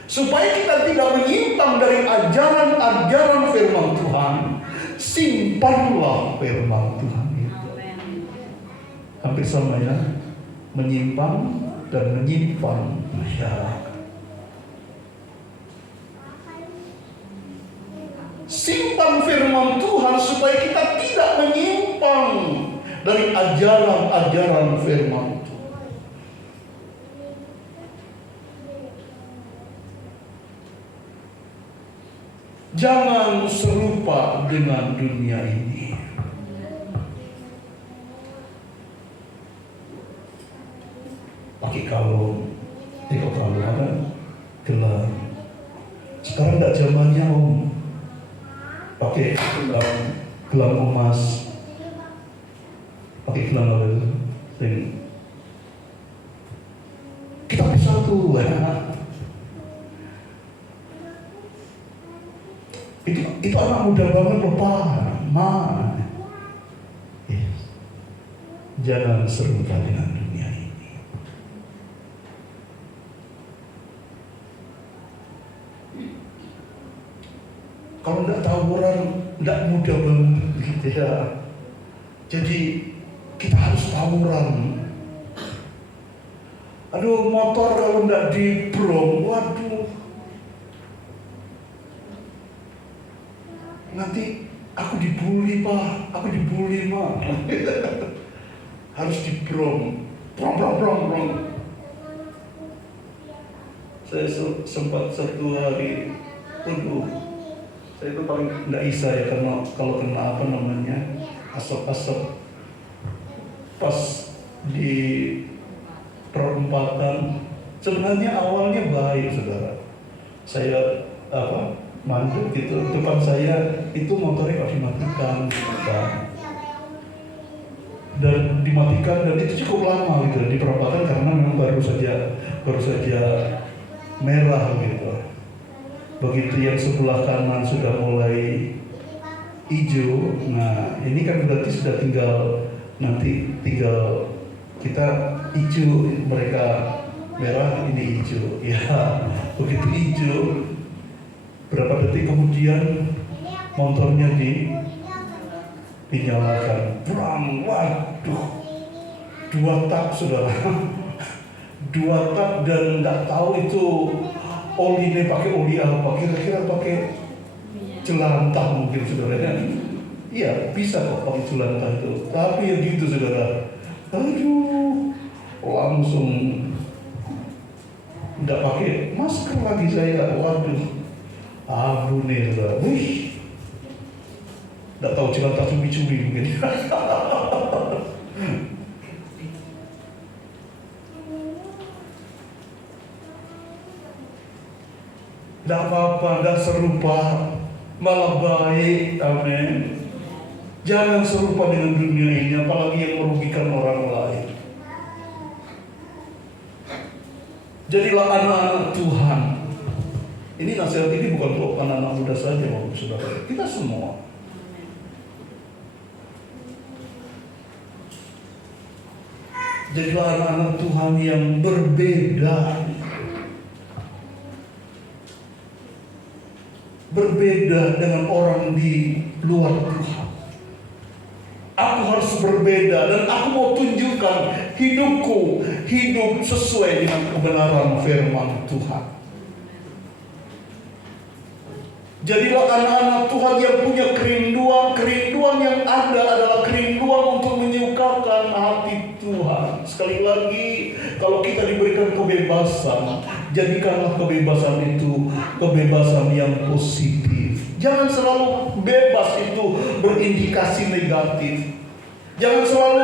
supaya kita tidak menyimpang dari ajaran-ajaran firman Tuhan, simpanlah firman Tuhan itu. Amin. Hampir sama ya, menyimpang dan menyimpan masyarakat. Simpan firman Tuhan supaya kita tidak menyimpang dari ajaran-ajaran firman Tuhan. Jangan serupa dengan dunia ini. Pakai kalung, tengok kalung ada gelang. Sekarang tidak zamannya om. Pakai gelang emas, pakai gelang apa itu? Kita bersatu. Itu anak muda banget loh Pak. Yes. Jangan serupa dengan dunia ini. Kalau tidak tawuran, tidak mudah banget gitu ya. Jadi kita harus tawuran. Aduh, motor kalau tidak dibrom, waduh, nanti aku dibully Pak, aku dibully Ma. Harus dibrom, brom. Saya sempat satu hari, saya itu paling tidak bisa ya, karena kalau kena asap pas di perempatan. Sebenarnya awalnya baik saudara, saya mandek gitu, depan saya itu motornya nggak dimatikan dan dimatikan, dan itu cukup lama gitu di perempatan karena memang baru saja merah gitu. Begitu yang sebelah kanan sudah mulai hijau, nah ini kan berarti sudah tinggal kita hijau, mereka merah, ini hijau. Ya, begitu hijau, berapa detik kemudian motornya dinyalakan. Brang, waduh, 2 tak saudara, 2 tak, dan nggak tahu itu olinya pakai oli apa, kira-kira pakai jelantah mungkin saudara kan? Iya, bisa kok pakai jelantah itu. Tapi ya gitu saudara, aduh, langsung nggak pakai masker lagi saya. Waduh, abu nih saudara. Wih, nggak tahu jelantah cumi-cumi mungkin. Tidak apa-apa, tidak serupa, malah baik, amin. Jangan serupa dengan dunia ini, apalagi yang merugikan orang lain. Jadilah anak-anak Tuhan. Ini nasihat ini bukan untuk anak-anak muda saja, Bapak Saudara, kita semua. Jadilah anak-anak Tuhan yang berbeda. Berbeda dengan orang di luar Tuhan. Aku harus berbeda, dan aku mau tunjukkan hidupku hidup sesuai dengan kebenaran firman Tuhan. Jadilah anak-anak Tuhan yang punya kerinduan yang ada adalah kerinduan untuk menyukakan hati Tuhan. Sekali lagi, kalau kita diberikan kebebasan, jadikanlah kebebasan itu kebebasan yang positif. Jangan selalu bebas itu berindikasi negatif. Jangan selalu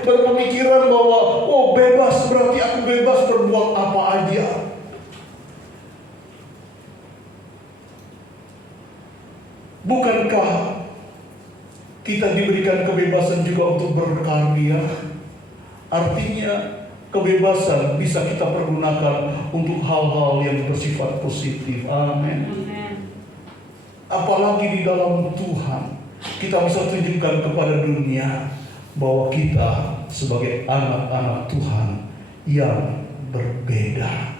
berpemikiran bahwa oh bebas berarti aku bebas berbuat apa aja. Bukankah kita diberikan kebebasan juga untuk berkarya? Artinya kebebasan bisa kita pergunakan untuk hal-hal yang bersifat positif. Amin. Apalagi di dalam Tuhan, kita bisa tunjukkan kepada dunia bahwa kita sebagai anak-anak Tuhan yang berbeda.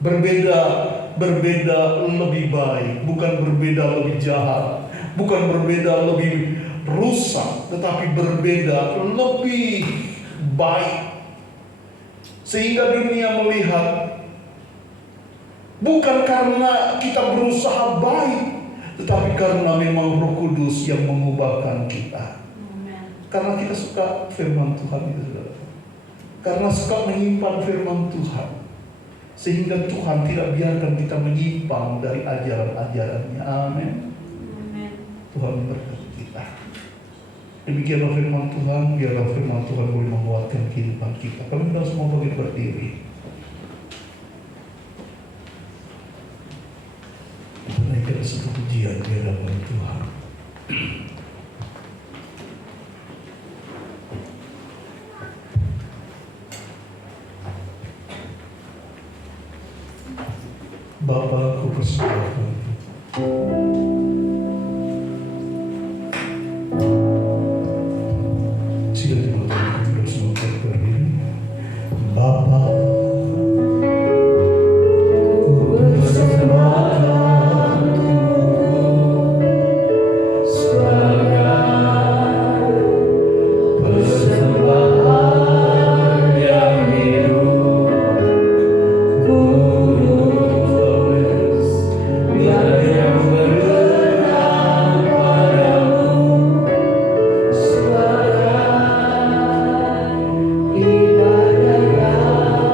Berbeda lebih baik, bukan berbeda lebih jahat, bukan berbeda lebih rusak, tetapi berbeda lebih baik. Sehingga dunia melihat bukan karena kita berusaha baik, tetapi karena memang Roh Kudus yang mengubahkan kita. Karena kita suka firman Tuhan itu, saudara. Karena suka menyimpan firman Tuhan, sehingga Tuhan tidak biarkan kita menyimpang dari ajaran-ajarannya. Amin. Tuhan memberkati kita. Demikianlah firman Tuhan. Biarlah firman Tuhan boleh menguatkan kehidupan kita. Kami minta semua bagi berdiri. Naikkan satu pujian di hadapan Tuhan. Bapa, ku persilakan Bapa, ku persembahkan tubuhku sebagai persembahan yang hidup, kudus, biar yang berkenan padamu sebagai ibadah yang sujud.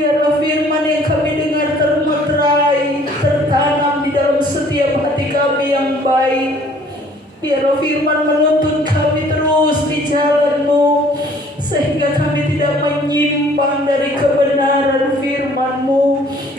Biarlah firman yang kami dengar termeterai, tertanam di dalam setiap hati kami yang baik. Biarlah firman menuntun kami terus di jalan-Mu, sehingga kami tidak menyimpang dari kebenaran firman-Mu.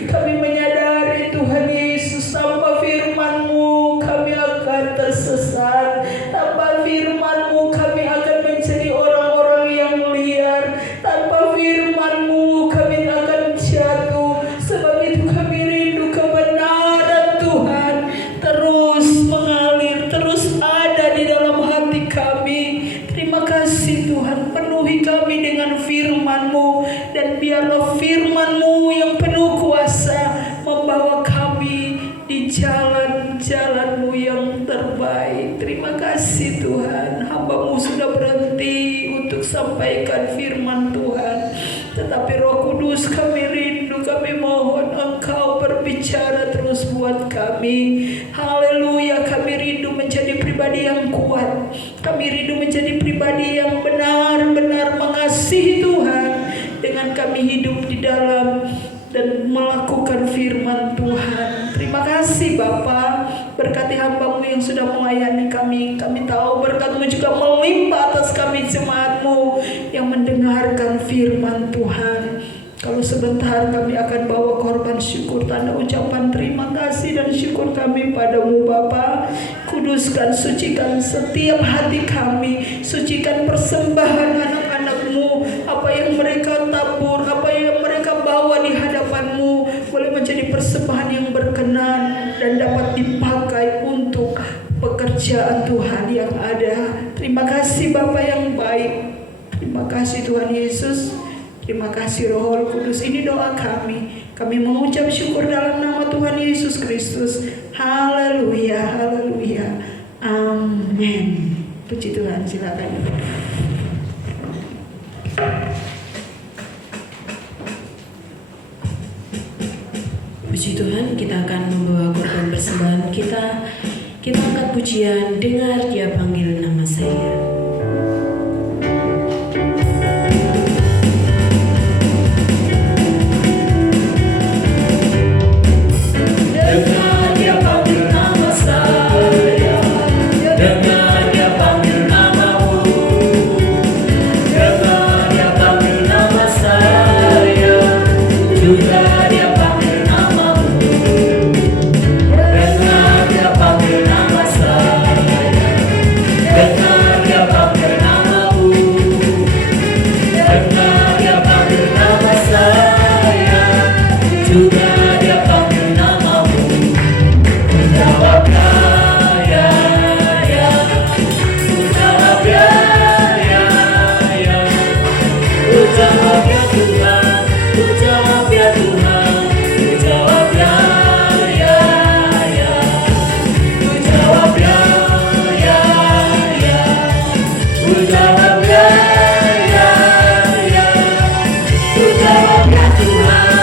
Kami menyadari Tuhan Yesus, tanpa firman-Mu kami akan tersesat. Tanpa firman-Mu kami akan menjadi orang-orang yang liar. Tanpa firman-Mu kami akan jatuh. Sebab itu kami rindu kebenaran Tuhan terus mengalir, terus ada di dalam hati kami. Terima kasih Tuhan, penuhi kami dengan firman-Mu, dan biarlah firman-Mu yang penuh kuasa membawa kami di jalan-jalan-Mu yang terbaik. Terima kasih Tuhan, hamba-Mu sudah berhenti untuk sampaikan firman Tuhan, tetapi Roh Kudus kami rindu, kami mohon Engkau berbicara terus buat kami. Haleluya, kami rindu menjadi pribadi yang kuat. Kami rindu menjadi pribadi yang benar-benar mengasihi Tuhan dengan kami hidup di dalam dan melakukan firman Tuhan. Terima kasih Bapa, berkati hamba-Mu yang sudah melayani kami. Kami tahu berkat-Mu juga melimpah atas kami jemaat-Mu yang mendengarkan firman Tuhan. Kalau sebentar kami akan bawa korban syukur, tanda ucapan terima kasih dan syukur kami padamu Bapa. Kuduskan, sucikan setiap hati kami, sucikan persembahan anak-anak-Mu. Apa yang mereka tabur, apa yang mereka bawa di hadapan-Mu, boleh menjadi persembahan yang berkenan dan dapat dipakai untuk pekerjaan Tuhan yang ada. Terima kasih Bapa yang baik. Terima kasih Tuhan Yesus. Terima kasih Roh Kudus. Ini doa kami. Kami mengucap syukur dalam nama Tuhan Yesus Kristus. Haleluya, haleluya. Amin. Puji Tuhan, silakan. Puji Tuhan, kita akan membawa korban persembahan kita. Kita angkat pujian, dengar Dia panggil nama saya. Dengar Dia panggil nama saya, dengar Dia panggil namamu, dengar Dia panggil nama saya, juga Dia panggil namamu, dengar Dia panggil nama saya, dengar Dia panggil namamu, dengar Dia panggil nama saya, juga Dia panggil namamu. Jawab ya, ya, ya. Jawab ya, ya, ya. Jawab ya Tuhan, jawab ya Tuhan. Jawab ya, ya, ya. Jawab ya, ya, ya. Jawab ya, ya, ya. Jawab ya Tuhan,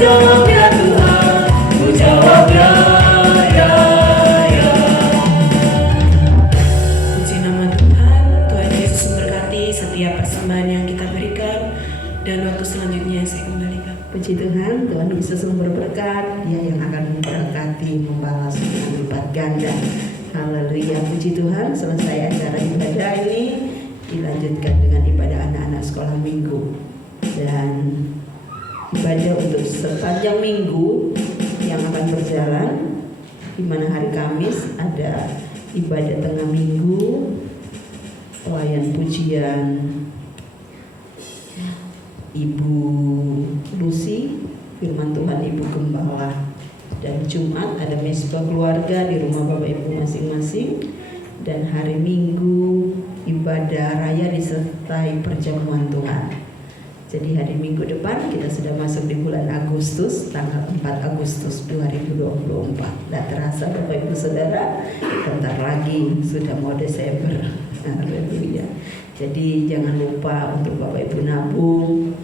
jawab ya Tuhan. Jawab ya. Puji Tuhan, Tuhan Yesus berberkat, Dia yang akan memberkati, membalas dengan lipat ganda. Haleluya, puji Tuhan. Selesai acara ibadah ini, bila lanjutkan dengan ibadah anak-anak sekolah minggu. Dan ibadah untuk sepanjang minggu yang akan berjalan, di mana hari Kamis ada ibadah tengah minggu, pelayan pujian Ibu Lucy, firman Tuhan Ibu Gembala, dan Jumat ada mesbah keluarga di rumah Bapak Ibu masing-masing, dan hari Minggu ibadah raya disertai perjamuan Tuhan. Jadi hari Minggu depan kita sudah masuk di bulan Agustus, tanggal 4 Agustus 2024. Tidak terasa Bapak Ibu Saudara, bentar lagi sudah mau Desember. Haleluya. Jadi jangan lupa untuk Bapak Ibu nabung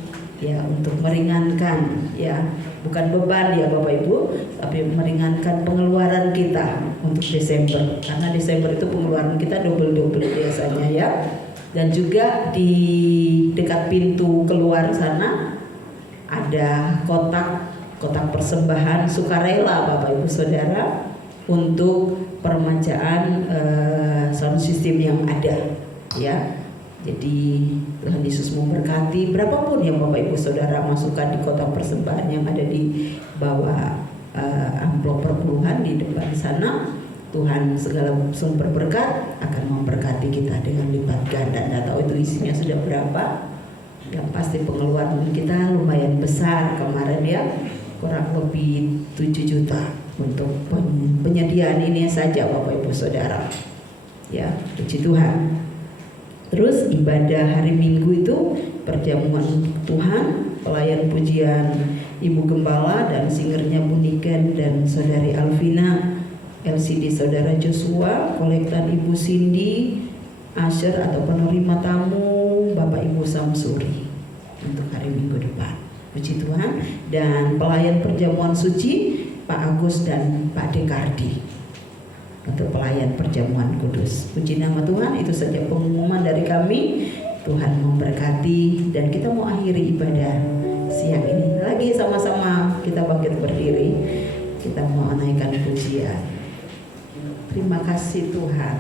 ya, untuk meringankan ya, bukan beban ya Bapak Ibu, tapi meringankan pengeluaran kita untuk Desember, karena Desember itu pengeluaran kita double biasanya ya. Dan juga di dekat pintu keluar sana ada kotak persembahan sukarela Bapak Ibu Saudara untuk permajaan sound system yang ada ya. Jadi Tuhan Yesus memberkati berapapun yang Bapak Ibu Saudara masukkan di kotak persembahan yang ada di bawah amplop perpuluhan di depan sana. Tuhan segala sumber berkat akan memberkati kita dengan lipat ganda. Tidak tahu itu isinya sudah berapa. Yang pasti pengeluaran kita lumayan besar kemarin ya, kurang lebih 7 juta untuk penyediaan ini saja Bapak Ibu Saudara. Ya, puji Tuhan. Terus ibadah hari Minggu itu perjamuan Tuhan, pelayan pujian Ibu Gembala dan singernya Bu Niken dan Saudari Alvina, LCD Saudara Joshua, kolektan Ibu Cindy, Asher atau penerima tamu Bapak Ibu Samsuri untuk hari Minggu depan. Puji Tuhan. Dan pelayan perjamuan suci Pak Agus dan Pak Dekardi untuk pelayan perjamuan kudus. Puji nama Tuhan. Itu saja pengumuman dari kami. Tuhan memberkati, dan kita mau akhiri ibadah siang ini lagi sama-sama kita bangkit berdiri. Kita mau naikkan pujian. Terima kasih Tuhan.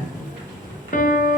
Terima kasih.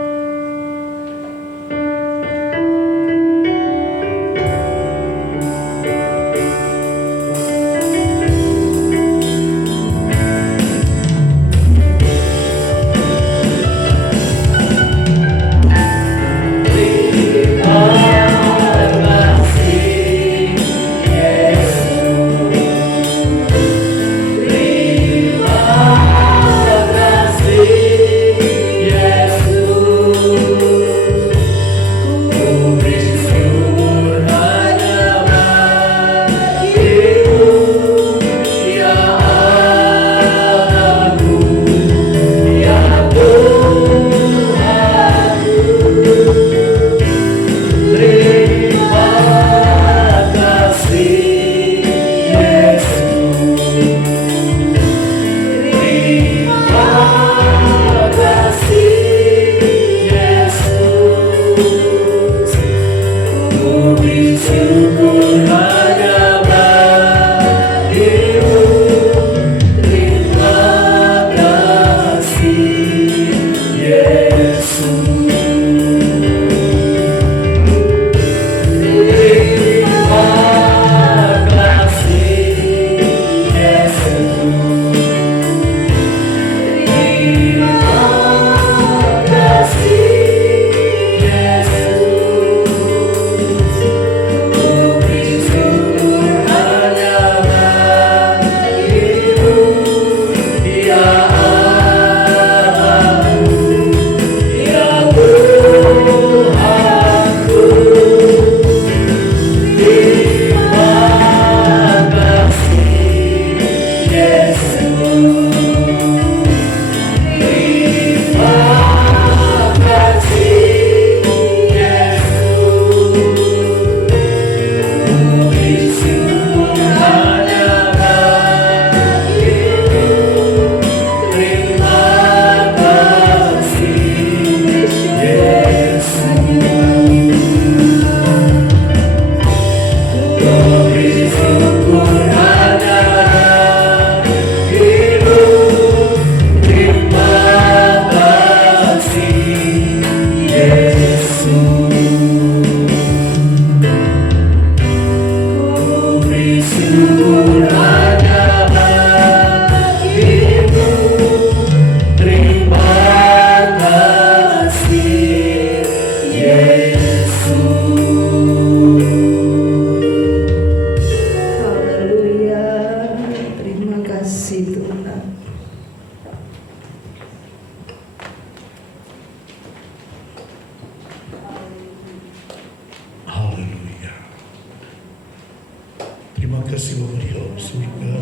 kasih Bapa di dalam surga.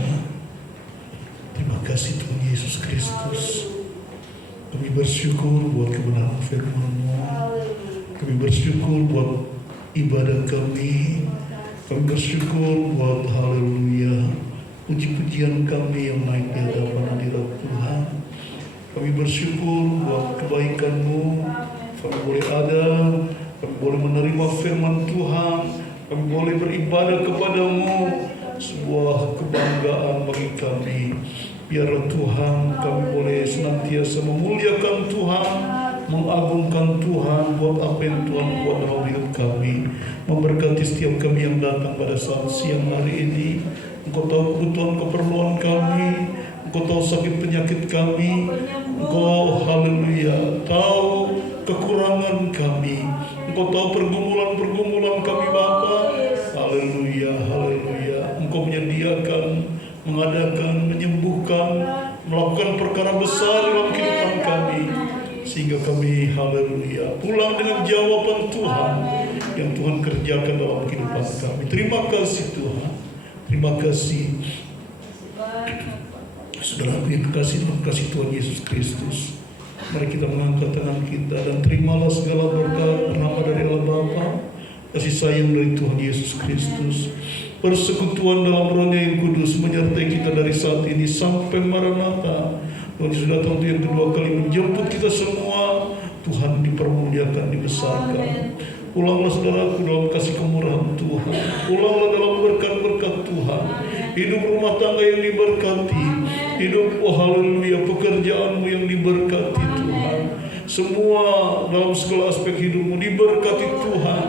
Terima kasih Tuhan Yesus Kristus. Kami bersyukur buat kebenaran firman-Mu. Kami bersyukur buat ibadah kami. Kami bersyukur buat haleluya puji-pujian kami yang naik di hadapan hadirat Tuhan. Kami bersyukur buat kebaikan-Mu. Kami boleh ada, kami boleh menerima firman Tuhan, kami boleh beribadah kepada-Mu. Sebuah kebanggaan bagi kami. Biarlah Tuhan kami boleh senantiasa memuliakan Tuhan, mengagungkan Tuhan buat apa yang Tuhan buat dalam hidup kami. Memberkati setiap kami yang datang pada saat siang hari ini. Engkau tahu kebutuhan keperluan kami, Engkau tahu sakit penyakit kami, Engkau haleluya tahu kekurangan kami, Engkau tahu pergumulan-pergumulan kami Bapa. Haleluya, haleluya. Engkau menyediakan, mengadakan, menyembuhkan, melakukan perkara besar dalam kehidupan kami, sehingga kami haleluya pulang dengan jawaban Tuhan yang Tuhan kerjakan dalam kehidupan kami. Terima kasih Tuhan, terima kasih saudara yang kekasih dalam kasih Tuhan Yesus Kristus. Mari kita mengangkat tangan kita dan terimalah segala berkat nama dari Allah Bapa, kasih sayang dari Tuhan Yesus Kristus, persekutuan dalam Roh-Nya yang kudus menyertai kita dari saat ini sampai Maranatha. Tuhan Yesus datang untuk yang kedua kali menjemput kita semua. Tuhan dipermuliakan, dibesarkan. Ulanglah saudaraku dalam kasih kemurahan Tuhan. Ulanglah dalam berkat-berkat Tuhan. Hidup rumah tangga yang diberkati. Hidup, oh haleluya, pekerjaanmu yang diberkati Tuhan. Semua dalam segala aspek hidupmu diberkati Tuhan.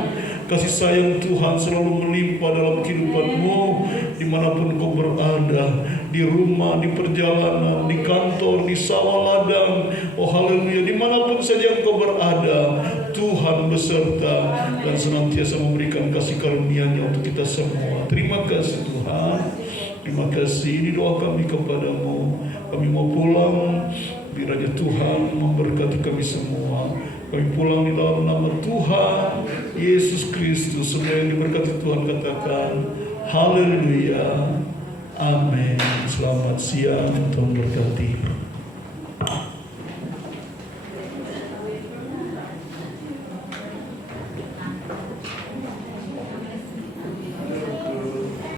Kasih sayang Tuhan selalu melimpah dalam kehidupanmu, dimanapun kau berada, di rumah, di perjalanan, di kantor, di sawah ladang, oh haleluya, dimanapun saja kau berada, Tuhan beserta dan senantiasa memberikan kasih karunia-Nya untuk kita semua. Terima kasih Tuhan, terima kasih. Ini doa kami kepadamu. Kami mau pulang, kiranya Tuhan memberkati kami semua. Kami pulang di dalam nama Tuhan Yesus Kristus. Semua yang diberkati Tuhan katakan haleluya, amin. Selamat siang, Tuhan berkati.